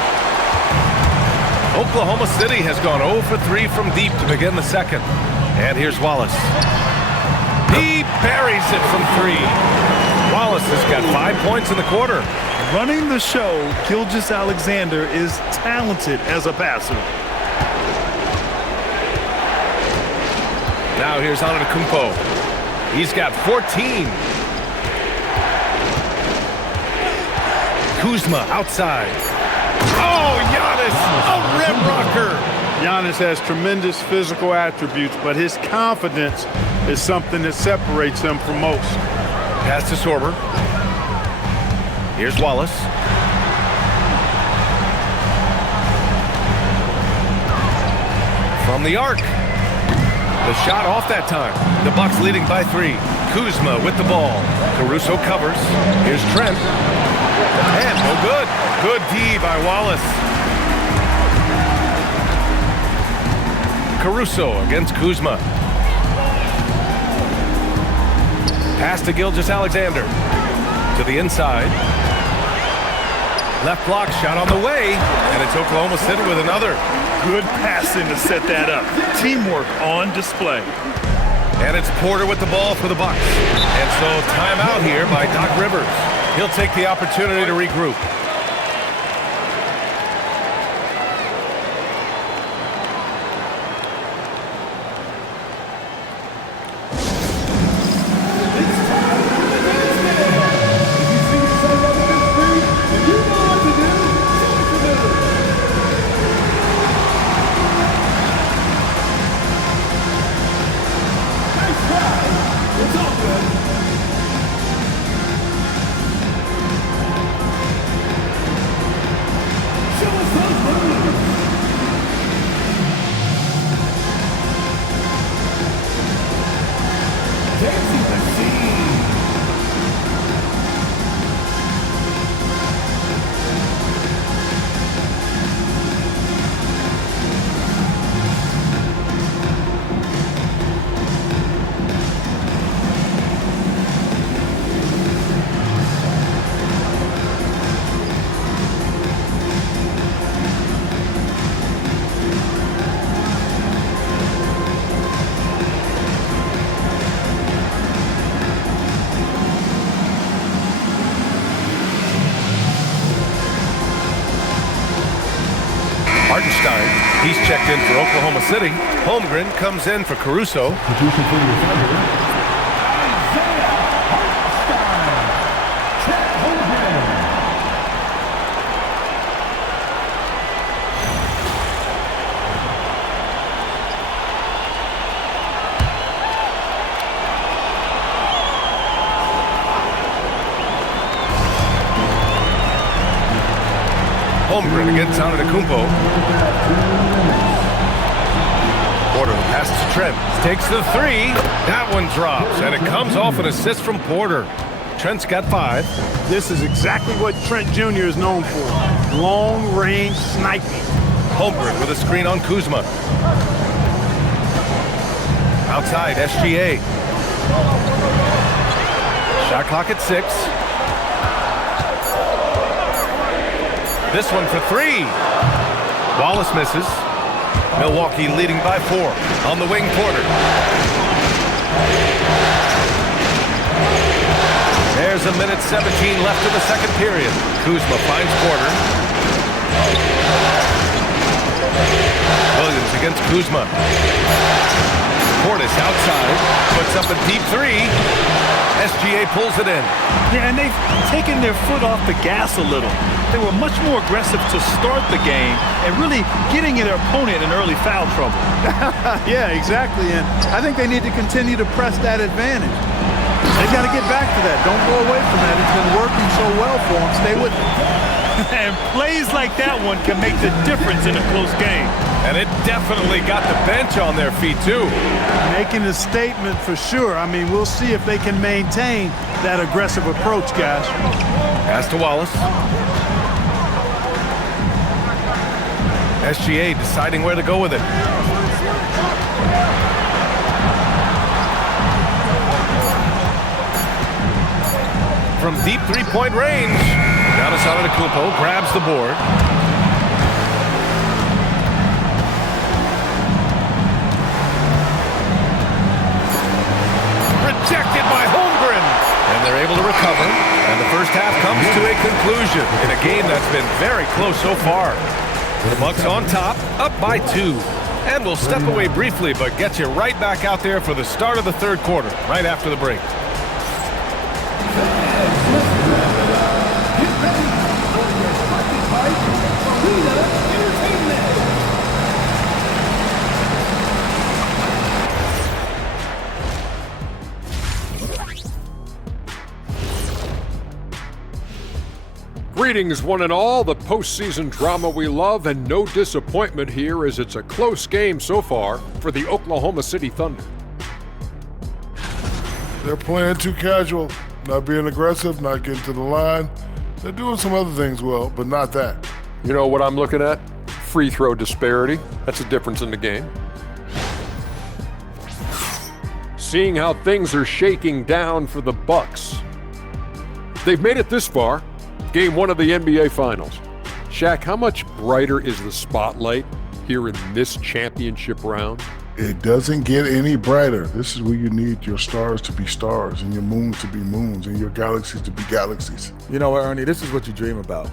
Oklahoma City has gone 0 for 3 from deep to begin the second. And here's Wallace. He buries it from 3. Wallace has got 5 points in the quarter. Running the show, Gilgeous-Alexander is talented as a passer. Now here's Antetokounmpo. He's got 14. Kuzma outside. Oh, Giannis, a rim rocker. Giannis has tremendous physical attributes, but his confidence is something that separates him from most. Pass to Sorber. Here's Wallace. From the arc. The shot off that time. The Bucks leading by 3. Kuzma with the ball. Caruso covers. Here's Trent. And no good. Good D by Wallace. Caruso against Kuzma. Pass to Gilgeous-Alexander. To the inside. Left block shot on the way. And it's Oklahoma City with another. Good passing to set that up. Teamwork on display. And it's Porter with the ball for the Bucks. And so timeout here by Doc Rivers. He'll take the opportunity to regroup. He's checked in for Oklahoma City. Holmgren comes in for Caruso. Holmgren against Antetokounmpo. Porter passes to Trent. Takes the 3. That one drops, and it comes off an assist from Porter. Trent's got 5. This is exactly what Trent Jr. is known for. Long-range sniping. Holmgren with a screen on Kuzma. Outside, SGA. Shot clock at 6. This one for 3. Wallace misses. Milwaukee leading by 4. On the wing, Porter. There's a minute 17 left in the second period. Kuzma finds Porter. Williams against Kuzma. Portis outside. Puts up a deep 3. SGA pulls it in. Yeah, and they've taken their foot off the gas a little. They were much more aggressive to start the game and really getting their opponent in early foul trouble. Yeah, exactly. And I think they need to continue to press that advantage. They've got to get back to that. Don't go away from that. It's been working so well for them. Stay with it. And plays like that one can make the difference in a close game. And it definitely got the bench on their feet, too. Making a statement for sure. I mean, we'll see if they can maintain that aggressive approach, guys. Pass to Wallace. SGA deciding where to go with it. From deep three-point range. Giannis Antetokounmpo grabs the board. Rejected by Holmgren. And they're able to recover. And the first half comes to a conclusion in a game that's been very close so far. The Bucks on top, up by 2. And we'll step away briefly, but get you right back out there for the start of the third quarter, right after the break. Greetings, one and all. The postseason drama we love, and no disappointment here as it's a close game so far for the Oklahoma City Thunder. They're playing too casual, not being aggressive, not getting to the line. They're doing some other things well, but not that. You know what I'm looking at? Free throw disparity. That's a difference in the game. Seeing how things are shaking down for the Bucks. They've made it this far. Game 1 of the NBA Finals. Shaq, how much brighter is the spotlight here in this championship round? It doesn't get any brighter. This is where you need your stars to be stars and your moons to be moons and your galaxies to be galaxies. You know what, Ernie, this is what you dream about.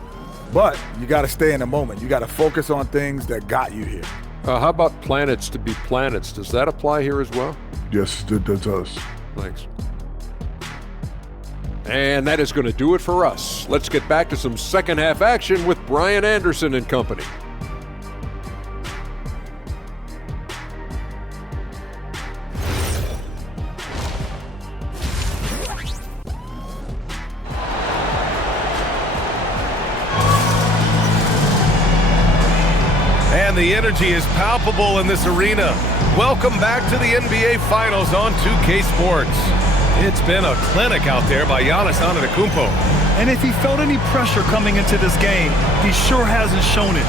But you got to stay in the moment. You got to focus on things that got you here. How about planets to be planets? Does that apply here as well? Yes, it does. Thanks. And that is going to do it for us. Let's get back to some second half action with Brian Anderson and company. And the energy is palpable in this arena. Welcome back to the NBA Finals on 2K Sports. It's been a clinic out there by Giannis Antetokounmpo. And if he felt any pressure coming into this game, he sure hasn't shown it.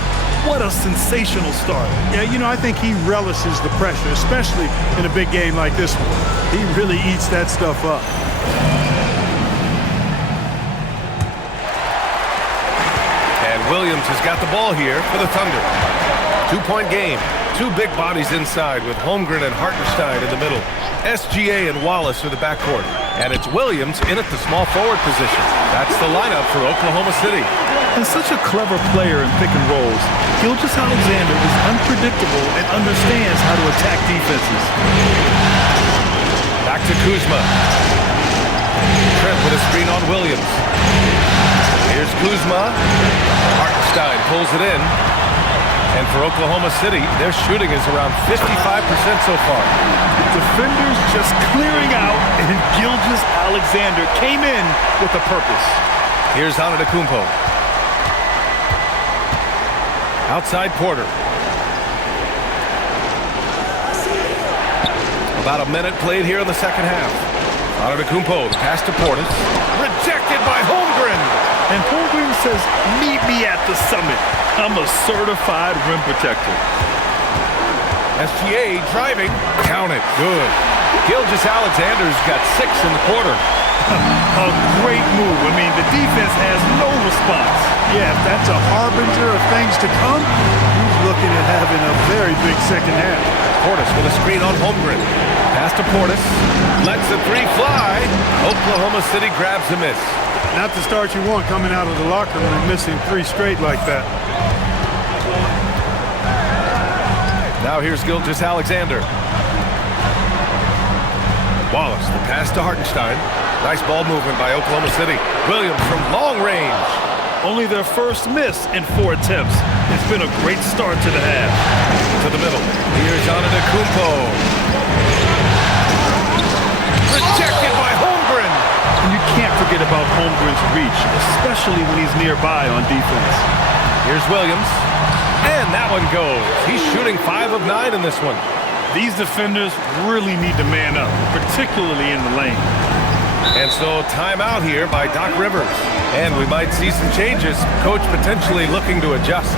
What a sensational start. Yeah, you know, I think he relishes the pressure, especially in a big game like this one. He really eats that stuff up. And Williams has got the ball here for the Thunder. 2-point game. Two big bodies inside with Holmgren and Hartenstein in the middle. SGA and Wallace are the backcourt. And it's Williams in at the small forward position. That's the lineup for Oklahoma City. And such a clever player in pick and rolls, Gilgeous-Alexander is unpredictable and understands how to attack defenses. Back to Kuzma. Trent with a screen on Williams. Here's Kuzma. Hartenstein pulls it in. And for Oklahoma City, their shooting is around 55% so far. Defenders just clearing out, and Gilgeous-Alexander came in with a purpose. Here's Antetokounmpo. Outside Porter. About a minute played here in the second half. Antetokounmpo, pass to Portis. Rejected by Holmgren. And Holmgren says, meet me at the summit. I'm a certified rim protector. SGA driving. Count it. Good. Gilgeous-Alexander's got 6 in the quarter. A great move. I mean, the defense has no response. Yeah, if that's a harbinger of things to come, he's looking at having a very big second half. Portis with a screen on Holmgren. Pass to Portis. Lets the three fly. Oklahoma City grabs the miss. Not the start you want coming out of the locker room missing 3 straight like that. Now here's Gilgeous-Alexander. Wallace, the pass to Hartenstein. Nice ball movement by Oklahoma City. Williams from long range. Only their first miss in 4 attempts. It's been a great start to the half. To the middle. Here's Antetokounmpo. Rejected by Holmgren. And you can't forget about Holmgren's reach, especially when he's nearby on defense. Here's Williams. And that one goes. He's shooting 5 of 9 in this one. These defenders really need to man up, particularly in the lane. And so timeout here by Doc Rivers. And we might see some changes. Coach potentially looking to adjust.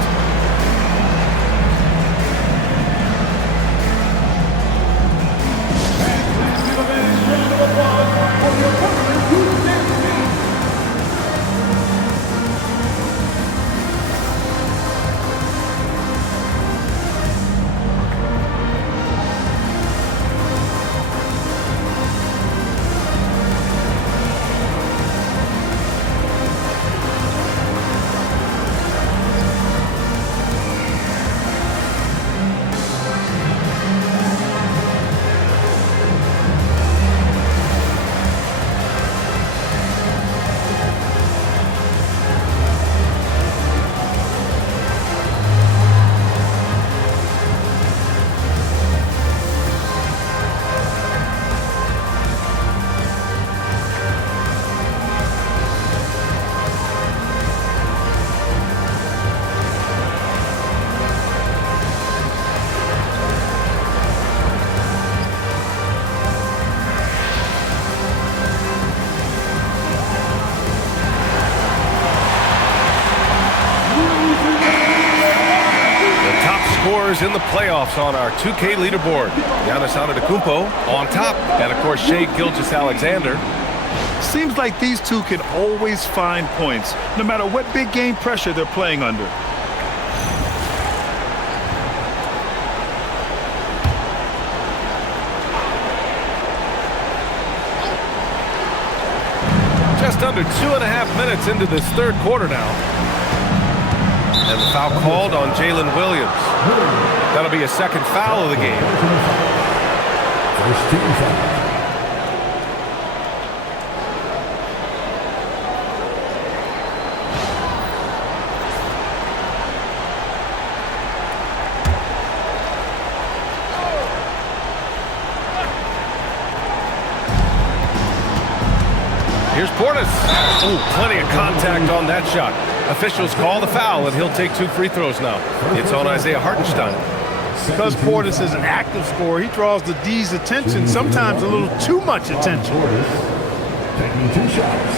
scorers in the playoffs on our 2K leaderboard. Giannis Antetokounmpo on top, and of course Shai Gilgeous-Alexander. Seems like these two can always find points, no matter what big game pressure they're playing under. Just under 2.5 minutes into this third quarter now. And the foul called on Jalen Williams. That'll be a second foul of the game. First team foul. Here's Portis. Ooh, plenty of contact on that shot. Officials call the foul, and he'll take 2 free throws now. It's on Isaiah Hartenstein. Because Portis is an active scorer, he draws the D's attention, sometimes a little too much attention. Taking 2 shots.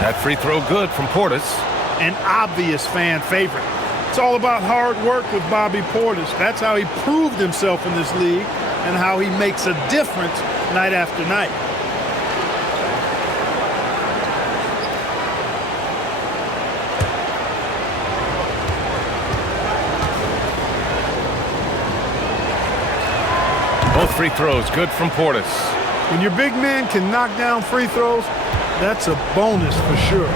That free throw good from Portis. An obvious fan favorite. It's all about hard work with Bobby Portis. That's how he proved himself in this league and how he makes a difference night after night. Both free throws good from Portis. When your big man can knock down free throws, that's a bonus for sure.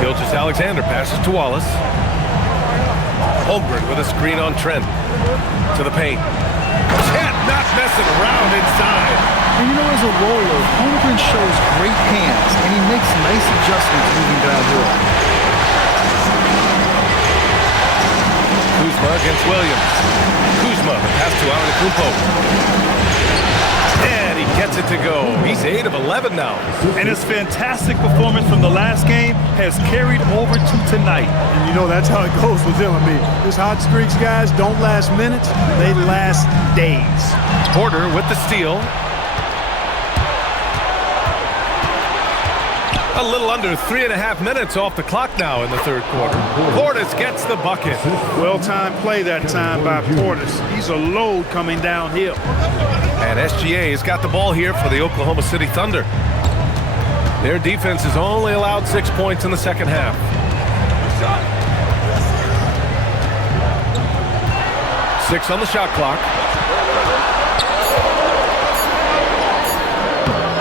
Gilgeous-Alexander passes to Wallace. Holmgren with a screen on Trent. To the paint. Chet not messing around inside. And you know, as a roller, Holmgren shows great hands, and he makes nice adjustments moving downhill. Kuzma against Williams. Kuzma, the pass to Antetokounmpo. And he gets it to go. He's 8 of 11 now. And his fantastic performance from the last game has carried over to tonight. And you know that's how it goes with him. I mean, his hot streaks, guys, don't last minutes. They last days. Porter with the steal. A little under 3.5 minutes off the clock now in the third quarter. Portis gets the bucket. Well-timed play that time by Portis. He's a load coming downhill. And SGA has got the ball here for the Oklahoma City Thunder. Their defense has only allowed 6 points in the second half. Six on the shot clock.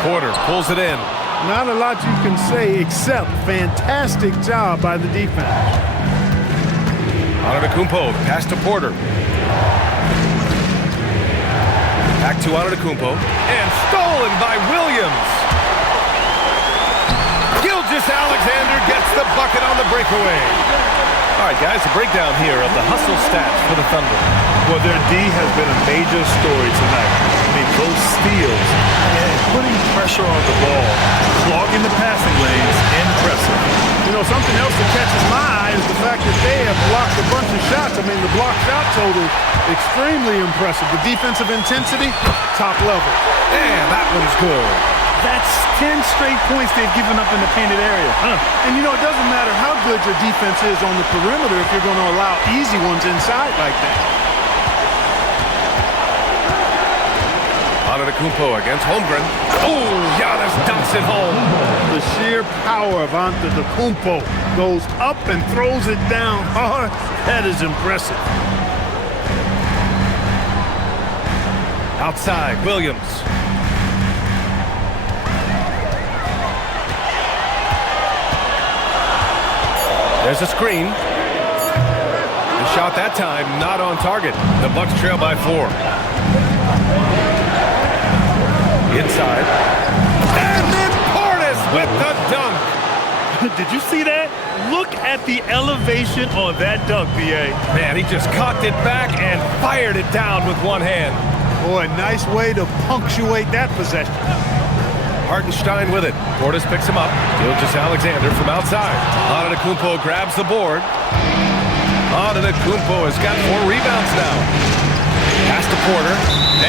Porter pulls it in. Not a lot you can say except fantastic job by the defense. Antetokounmpo, pass to Porter. Back to Antetokounmpo. And stolen by Williams. Gilgeous-Alexander gets the bucket on the breakaway. All right, guys, a breakdown here of the hustle stats for the Thunder. Well, their D has been a major story tonight. I mean, those steals and putting pressure on the ball, clogging the passing lanes, impressive. You know, something else that catches my eye is the fact that they have blocked a bunch of shots. I mean, the block shot total, extremely impressive. The defensive intensity, top level. And that one's good. That's 10 straight points they've given up in the painted area. And, you know, it doesn't matter how good your defense is on the perimeter if you're going to allow easy ones inside like that. Antetokounmpo against Holmgren. Oh, Giannis dumps it home. The sheer power of Antetokounmpo goes up and throws it down hard. That is impressive. Outside, Williams. There's a screen. The shot that time not on target. The Bucks trail by 4. Inside. And then Portis with the dunk. Did you see that? Look at the elevation on that dunk, B.A. Man, he just cocked it back and fired it down with one hand. Boy, nice way to punctuate that possession. Hartenstein with it. Portis picks him up. Gilgeous-Alexander from outside. Antetokounmpo grabs the board. Antetokounmpo has got 4 rebounds now. Pass to Porter,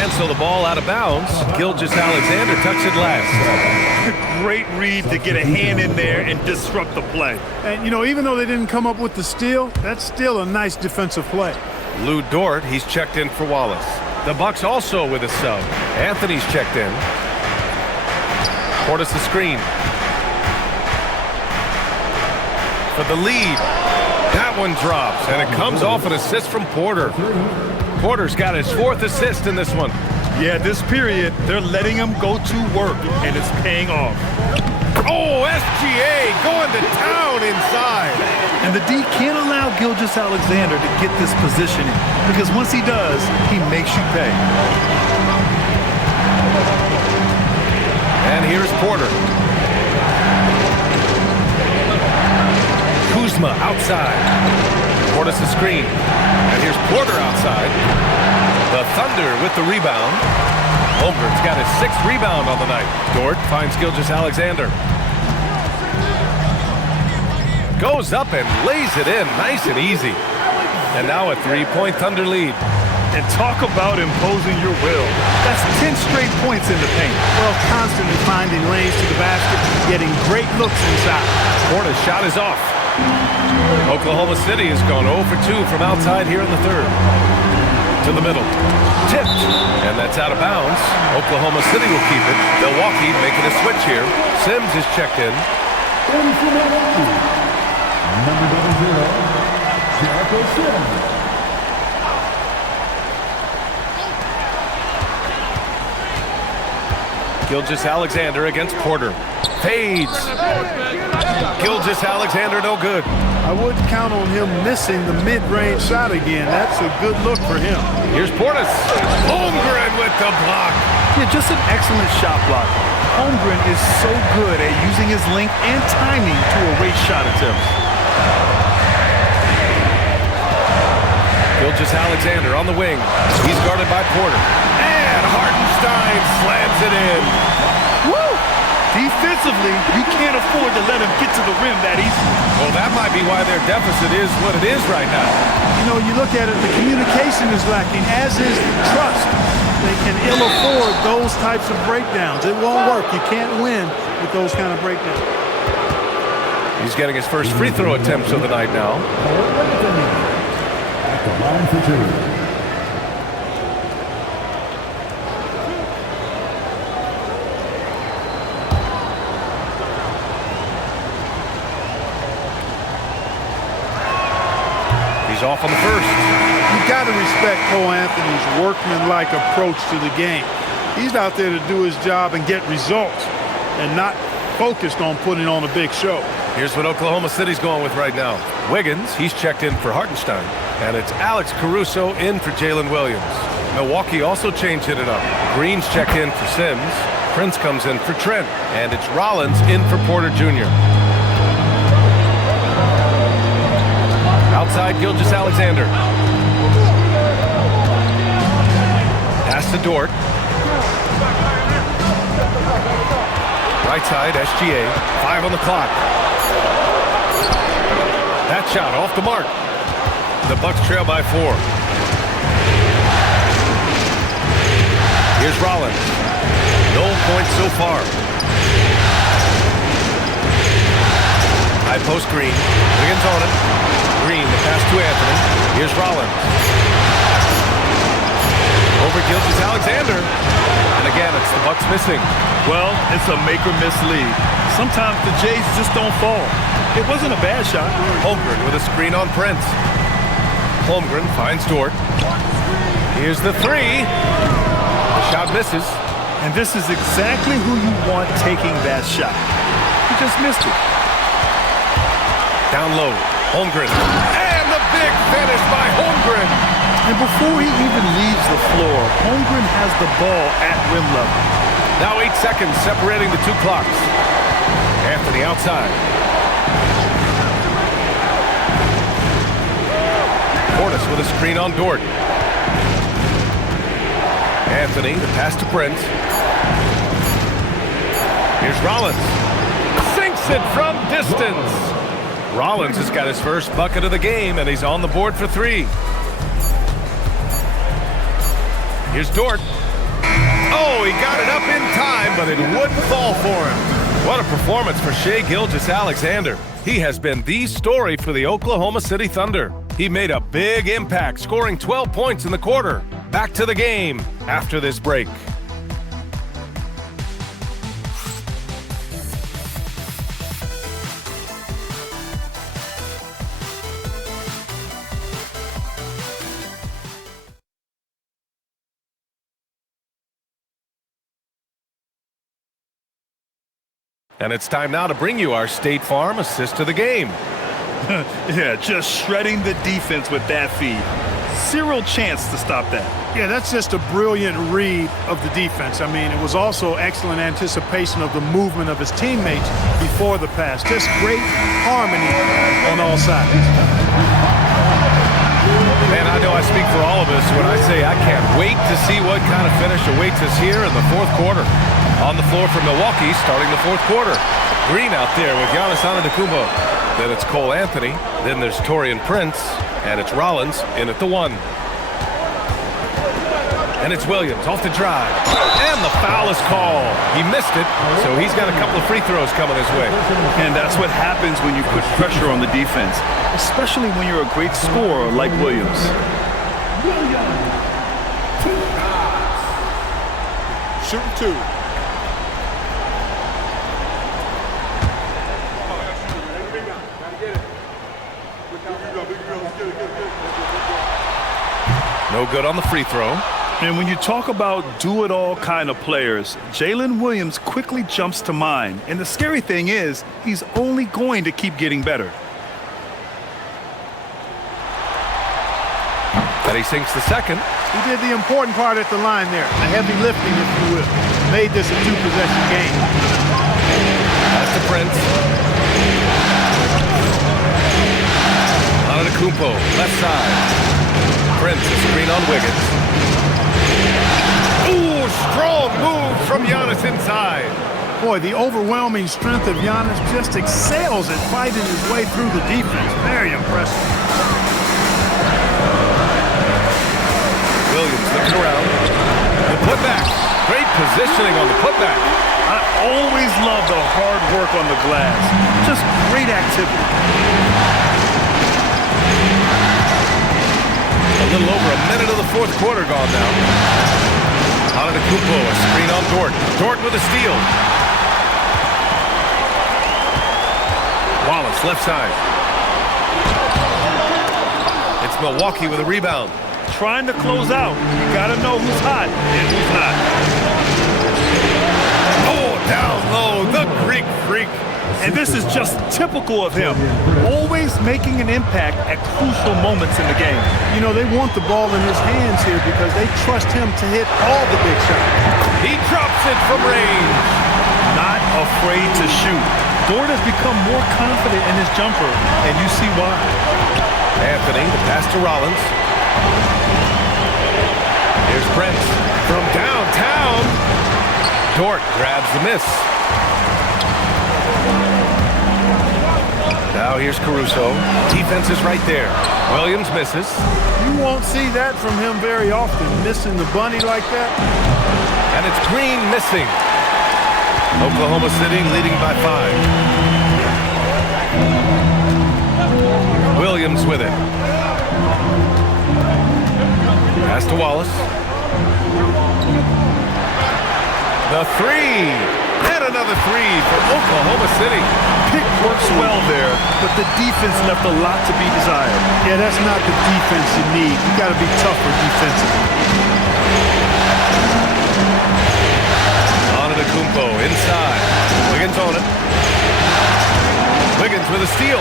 and so the ball out of bounds. Gilgeous-Alexander tucks it last. Great read to get a hand in there and disrupt the play. And, you know, even though they didn't come up with the steal, that's still a nice defensive play. Lou Dort, he's checked in for Wallace. The Bucks also with a sub. Anthony's checked in. Portis the screen. For the lead. That one drops, and it comes off an assist from Porter. Porter's got his 4th assist in this one. Yeah, this period, they're letting him go to work, and it's paying off. Oh, SGA going to town inside. And the D can't allow Gilgeous-Alexander to get this positioning, because once he does, he makes you pay. And here's Porter. Kuzma outside. Portis the screen. And here's Porter outside. The Thunder with the rebound. Holmgren's got his 6th rebound on the night. Dort finds Gilgeous-Alexander. Goes up and lays it in nice and easy. And now a 3-point Thunder lead. And talk about imposing your will. That's 10 straight points in the paint. Well, constantly finding lanes to the basket, getting great looks inside. Porter's shot is off. Oklahoma City has gone 0 for 2 from outside here in the 3rd. To the middle. Tipped. And that's out of bounds. Oklahoma City will keep it. Milwaukee making a switch here. Sims is checked in. And from Milwaukee, number 00, Jericho Sims. Gilgeous-Alexander against Porter. Fades. Gilgeous-Alexander no good. I wouldn't count on him missing the mid-range shot again. That's a good look for him. Here's Portis. Holmgren with the block. Yeah, just an excellent shot block. Holmgren is so good at using his length and timing to erase shot attempts. Gilgeous-Alexander on the wing. He's guarded by Porter. And Hartenstein slams it in. Woo! Defensively, you can't afford to let him get to the rim that easily. Well, that might be why their deficit is what it is right now. You know, you look at it, the communication is lacking, as is the trust. They can ill afford those types of breakdowns. It won't work. You can't win with those kind of breakdowns. He's getting his first free throw attempts of the night now. At the line for 2. He's off on the first. You got to respect Cole Anthony's workman-like approach to the game. He's out there to do his job and get results and not focused on putting on a big show. Here's what Oklahoma City's going with right now. Wiggins, he's checked in for Hartenstein. And it's Alex Caruso in for Jalen Williams. Milwaukee also changing it up. Green's checked in for Sims. Prince comes in for Trent. And it's Rollins in for Porter Jr. Outside Gilgeous-Alexander. Pass to Dort. Right side, SGA. 5 on the clock. That shot off the mark. The Bucks trail by 4. Here's Rollins. No points so far. High post Green. Wiggins on it. Green, the pass to Anthony. Here's Rollins. Over Gilgeous-Alexander. And again, it's the Bucks missing. Well, it's a make-or-miss lead. Sometimes the Jays just don't fall. It wasn't a bad shot. Holmgren with a screen on Prince. Holmgren finds Dort. Here's the 3. The shot misses. And this is exactly who you want taking that shot. He just missed it. Down low. Holmgren. And the big finish by Holmgren. And before he even leaves the floor, Holmgren has the ball at rim level. Now 8 seconds separating the 2 clocks. Anthony outside. Portis with a screen on Dort. Anthony, the pass to Prince. Here's Rollins. Sinks it from distance. Rollins has got his first bucket of the game, and he's on the board for 3. Here's Dort. Oh, he got it up in time, but it wouldn't fall for him. What a performance for Shai Gilgeous-Alexander. He has been the story for the Oklahoma City Thunder. He made a big impact, scoring 12 points in the quarter. Back to the game after this break. And it's time now to bring you our State Farm assist of the game. Yeah, just shredding the defense with that feed. Zero chance to stop that. Yeah, that's just a brilliant read of the defense. I mean, it was also excellent anticipation of the movement of his teammates before the pass. Just great harmony on all sides. Man, I know I speak for all of us when I say I can't wait to see what kind of finish awaits us here in the fourth quarter. On the floor for Milwaukee, starting the fourth quarter. Green out there with Giannis Antetokounmpo. Then it's Cole Anthony. Then there's Taurean Prince. And it's Rollins in at the 1. And it's Williams off the drive. And the foul is called. He missed it, so he's got a couple of free throws coming his way. And that's what happens when you put pressure on the defense, especially when you're a great scorer like Williams. Shooting 2. No good on the free throw. And when you talk about do-it-all kind of players, Jalen Williams quickly jumps to mind. And the scary thing is, he's only going to keep getting better. And he sinks the second. He did the important part at the line there. The heavy lifting, if you will. Made this a 2-possession game. That's to Prince. Antetokounmpo, left side. Prince, a screen on Wiggins. Ooh, strong move from Giannis inside. Boy, the overwhelming strength of Giannis just excels at fighting his way through the defense. Very impressive. Williams looking around. The putback. Great positioning on the putback. I always love the hard work on the glass. Just great activity. A little over a minute of the fourth quarter gone now. Antetokounmpo, a screen on Dort. Dort with a steal. Wallace, left side. It's Milwaukee with a rebound. Trying to close out. You got to know who's hot and who's not. Oh, down low, the Greek freak. And this is just typical of him. Always making an impact at crucial moments in the game. You know, they want the ball in his hands here because they trust him to hit all the big shots. He drops it from range. Not afraid to shoot. Dort has become more confident in his jumper, and you see why. Anthony, the pass to Rollins. Here's Prince from downtown. Dort grabs the miss. Now here's Caruso. Defense is right there. Williams misses. You won't see that from him very often, missing the bunny like that. And it's Green missing. Oklahoma City leading by 5. Williams with it. Pass to Wallace. The 3. And another 3 for Oklahoma City. Pick works well there, but the defense left a lot to be desired. Yeah, that's not the defense you need. You got to be tougher defensively. Antetokounmpo inside. Wiggins on it. Wiggins with a steal.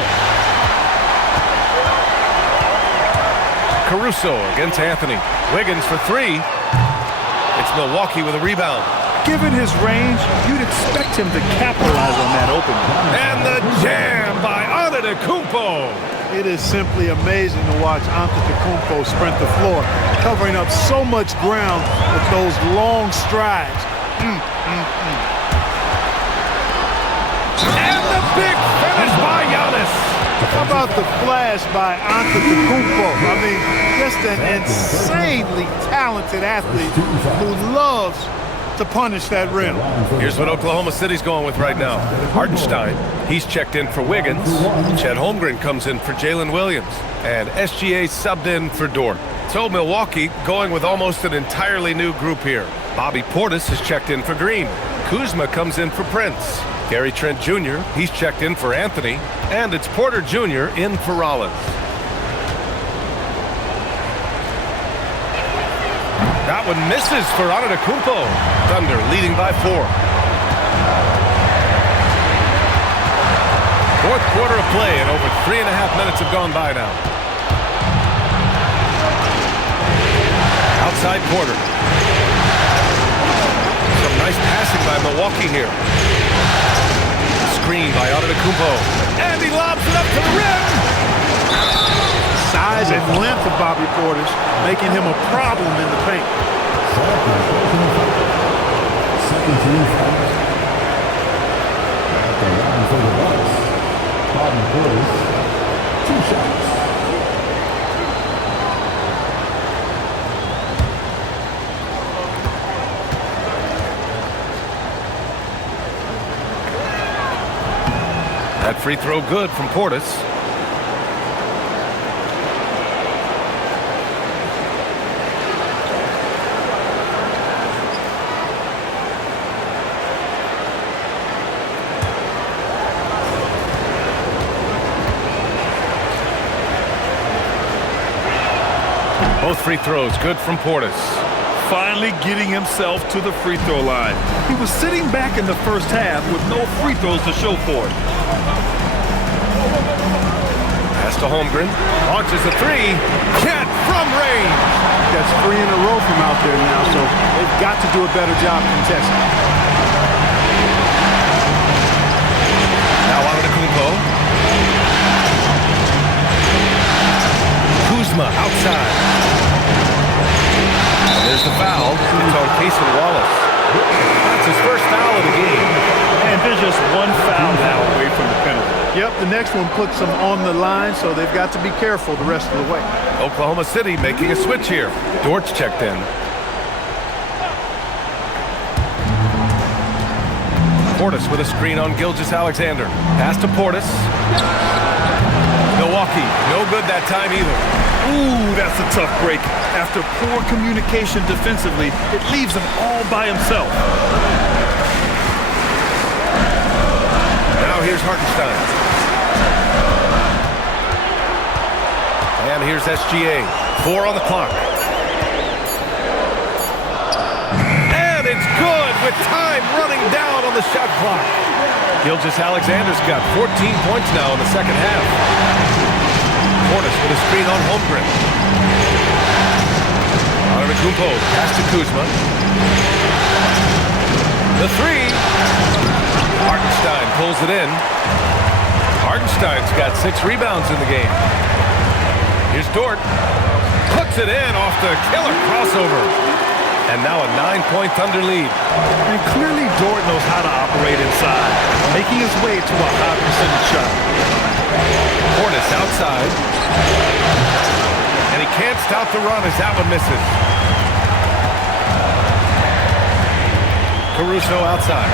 Caruso against Anthony. Wiggins for 3. It's Milwaukee with a rebound. Given his range, you'd expect him to capitalize on that opening. And the jam by Antetokounmpo. It is simply amazing to watch Antetokounmpo sprint the floor, covering up so much ground with those long strides. And the big finish by Giannis. How about the flash by Antetokounmpo? I mean, just an insanely talented athlete who loves to punish that rim. Here's what Oklahoma City's going with right now. Hartenstein, he's checked in for Wiggins. Chet Holmgren comes in for Jalen Williams. And SGA subbed in for Dort. So Milwaukee going with almost an entirely new group here. Bobby Portis has checked in for Green. Kuzma comes in for Prince. Gary Trent Jr., he's checked in for Anthony. And it's Porter Jr. in for Rollins. That one misses for Antetokounmpo. Thunder leading by 4. Fourth quarter of play, and over 3.5 minutes have gone by now. Outside Porter. Some nice passing by Milwaukee here. Screen by Antetokounmpo. And he lobs it up to the rim. Size and length of Bobby Portis making him a problem in the paint. Second team foul. At the line for the Bucks, Bobby Portis, 2 shots. That free throw good from Portis. Both free throws good from Portis. Finally getting himself to the free throw line. He was sitting back in the first half with no free throws to show for it. Pass to Holmgren. Launches a 3. Chet from range. That's 3 in a row from out there now, so they've got to do a better job contesting. Now Antetokounmpo. Kuzma outside. There's the foul. It's on Cason Wallace. That's his first foul of the game. And there's just one foul now away from the penalty. Yep, the next one puts them on the line, so they've got to be careful the rest of the way. Oklahoma City making a switch here. Dort's checked in. Portis with a screen on Gilgeous-Alexander. Pass to Portis. Milwaukee, no good that time either. Ooh, that's a tough break. After poor communication defensively, it leaves him all by himself. Now here's Hartenstein. And here's SGA. 4 on the clock. And it's good with time running down on the shot clock. Gilgeous-Alexander's got 14 points now in the second half. Portis with a screen on Holmgren. Antetokounmpo, pass to Kuzma. The 3. Hartenstein pulls it in. Hartenstein's got 6 rebounds in the game. Here's Dort. Puts it in off the killer crossover. And now a 9-point Thunder lead. And clearly Dort knows how to operate inside, making his way to a high percentage shot. Portis outside. And he can't stop the run as that one misses. Caruso outside.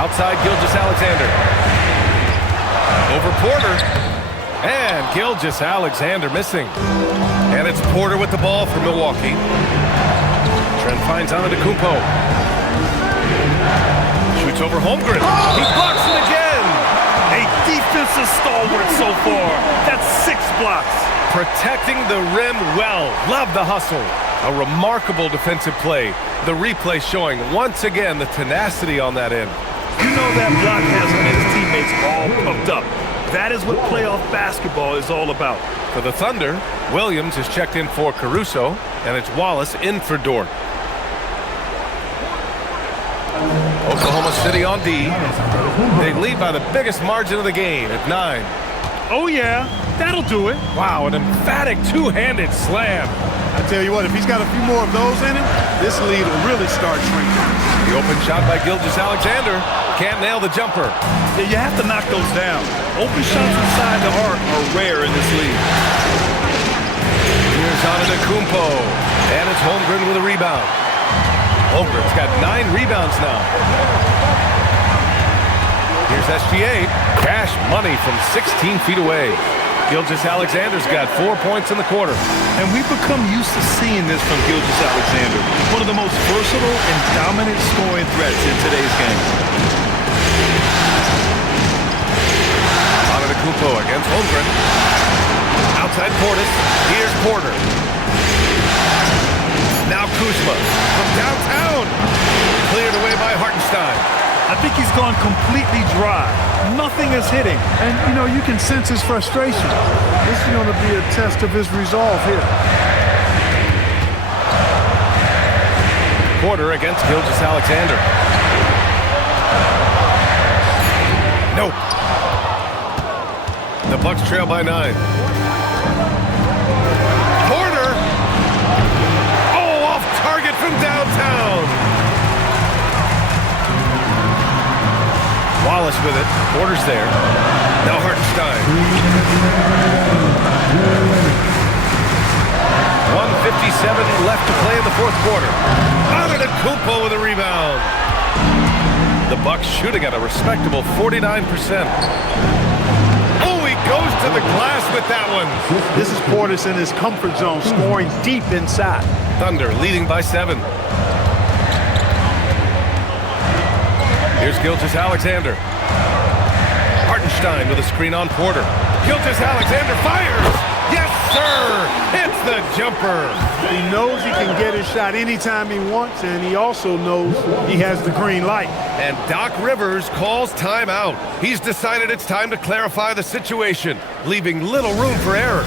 Outside Gilgeous-Alexander. Over Porter. And Gilgeous-Alexander missing. And it's Porter with the ball for Milwaukee. Trent finds Antetokounmpo. Shoots over Holmgren. He blocks it again. A defensive stalwart so far. That's 6 blocks. Protecting the rim well. Love the hustle. A remarkable defensive play. The replay showing once again the tenacity on that end. You know that block has him and his teammates all pumped up. That is what playoff basketball is all about. For the Thunder, Williams is checked in for Caruso, and it's Wallace in for Dort. Oklahoma City on D. They lead by the biggest margin of the game at 9. Oh yeah, that'll do it. Wow, an emphatic two-handed slam. I tell you what, if he's got a few more of those in him, this lead will really start shrinking. The open shot by Gilgeous-Alexander Can't nail the jumper. Yeah, you have to knock those down. Open shots inside the arc are rare in this league. Here's Antetokounmpo, and it's Holmgren with a rebound. Holmgren's got 9 rebounds now. Here's SGA. Cash money from 16 feet away. Gilgeous-Alexander's got 4 points in the quarter. And we've become used to seeing this from Gilgeous-Alexander, one of the most versatile and dominant scoring threats in today's game. Antetokounmpo against Holmgren. Outside Portis. Here's Porter. Now Kuzma from downtown. Cleared away by Hartenstein. I think he's gone completely dry. Nothing is hitting. And, you know, you can sense his frustration. This is going to be a test of his resolve here. Porter against Gilgeous-Alexander. Nope. The Bucks trail by 9. Porter! Oh, off target from downtown. Wallace with it. Porter's there. Now Hartenstein. 1:57 left to play in the fourth quarter. Antetokounmpo with a rebound. The Bucks shooting at a respectable 49%. Oh, he goes to the glass with that one. This is Portis in his comfort zone, scoring deep inside. Thunder leading by 7. Here's Gilgeous-Alexander. Hartenstein with a screen on Porter. Gilgeous-Alexander fires! Yes, sir! It's the jumper! He knows he can get his shot anytime he wants, and he also knows he has the green light. And Doc Rivers calls timeout. He's decided it's time to clarify the situation, leaving little room for error.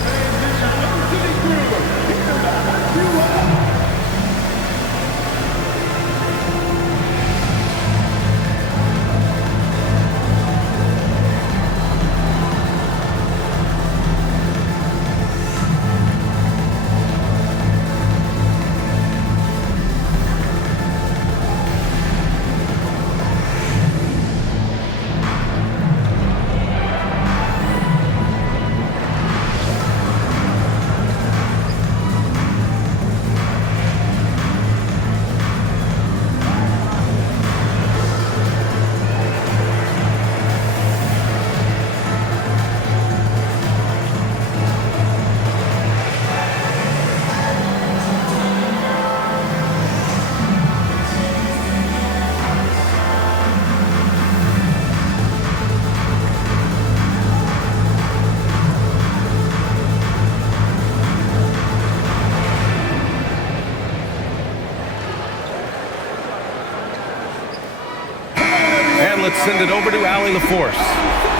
Let's send it over to Allie LaForce.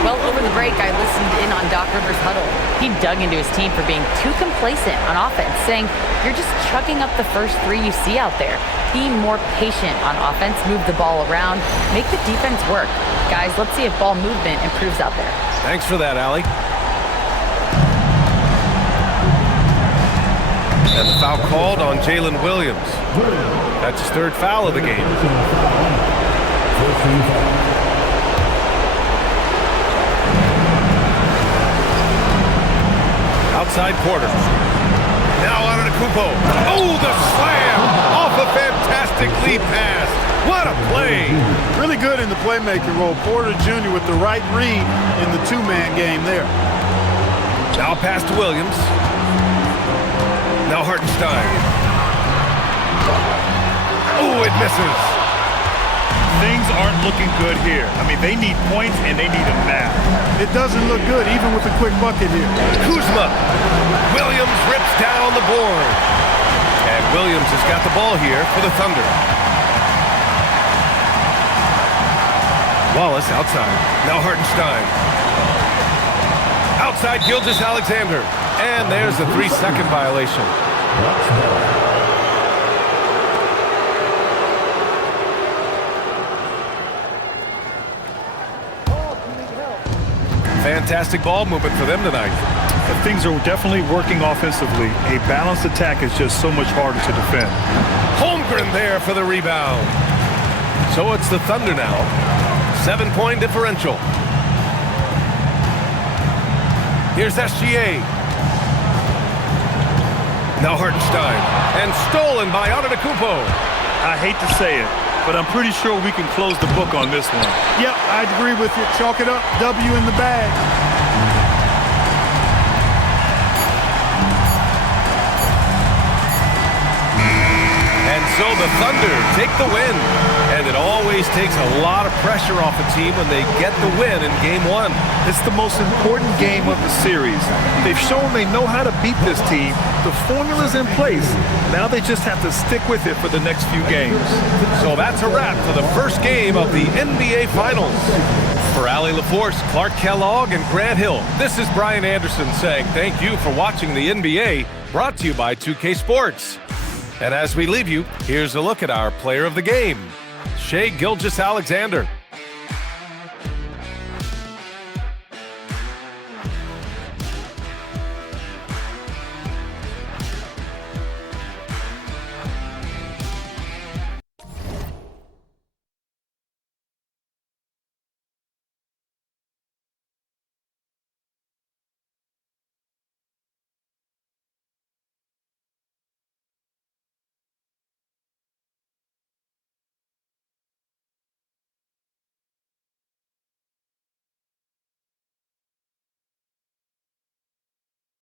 Well, over the break, I listened in on Doc Rivers' huddle. He dug into his team for being too complacent on offense, saying, you're just chucking up the first 3 you see out there. Be more patient on offense, move the ball around, make the defense work. Guys, let's see if ball movement improves out there. Thanks for that, Allie. And the foul called on Jalen Williams. That's his 3rd foul of the game. Outside Porter. Now Antetokounmpo. Oh, the slam off a fantastic lead pass. What a play. Really good in the playmaking role. Porter Jr. with the right read in the 2-man game there. Now pass to Williams. Now Hartenstein. Oh, it misses. Things aren't looking good here. I mean, they need points, and they need them now. It doesn't look good, even with a quick bucket here. Kuzma. Williams rips down the board. And Williams has got the ball here for the Thunder. Wallace outside. Now Hartenstein. Outside Gilgeous-Alexander. And there's a 3-second violation. Fantastic ball movement for them tonight. And things are definitely working offensively. A balanced attack is just so much harder to defend. Holmgren there for the rebound. So it's the Thunder now. 7-point differential. Here's SGA. Now Hartenstein. And stolen by Antetokounmpo. I hate to say it, but I'm pretty sure we can close the book on this one. Yep, I agree with you. Chalk it up. W in the bag. And so the Thunder take the win. And it always takes a lot of pressure off a team when they get the win in Game 1. It's the most important game of the series. They've shown they know how to beat this team. The formula's in place. Now they just have to stick with it for the next few games. So that's a wrap for the first game of the NBA Finals. For Allie LaForce, Clark Kellogg, and Grant Hill, this is Brian Anderson saying thank you for watching the NBA, brought to you by 2K Sports. And as we leave you, here's a look at our player of the game, Shai Gilgeous-Alexander.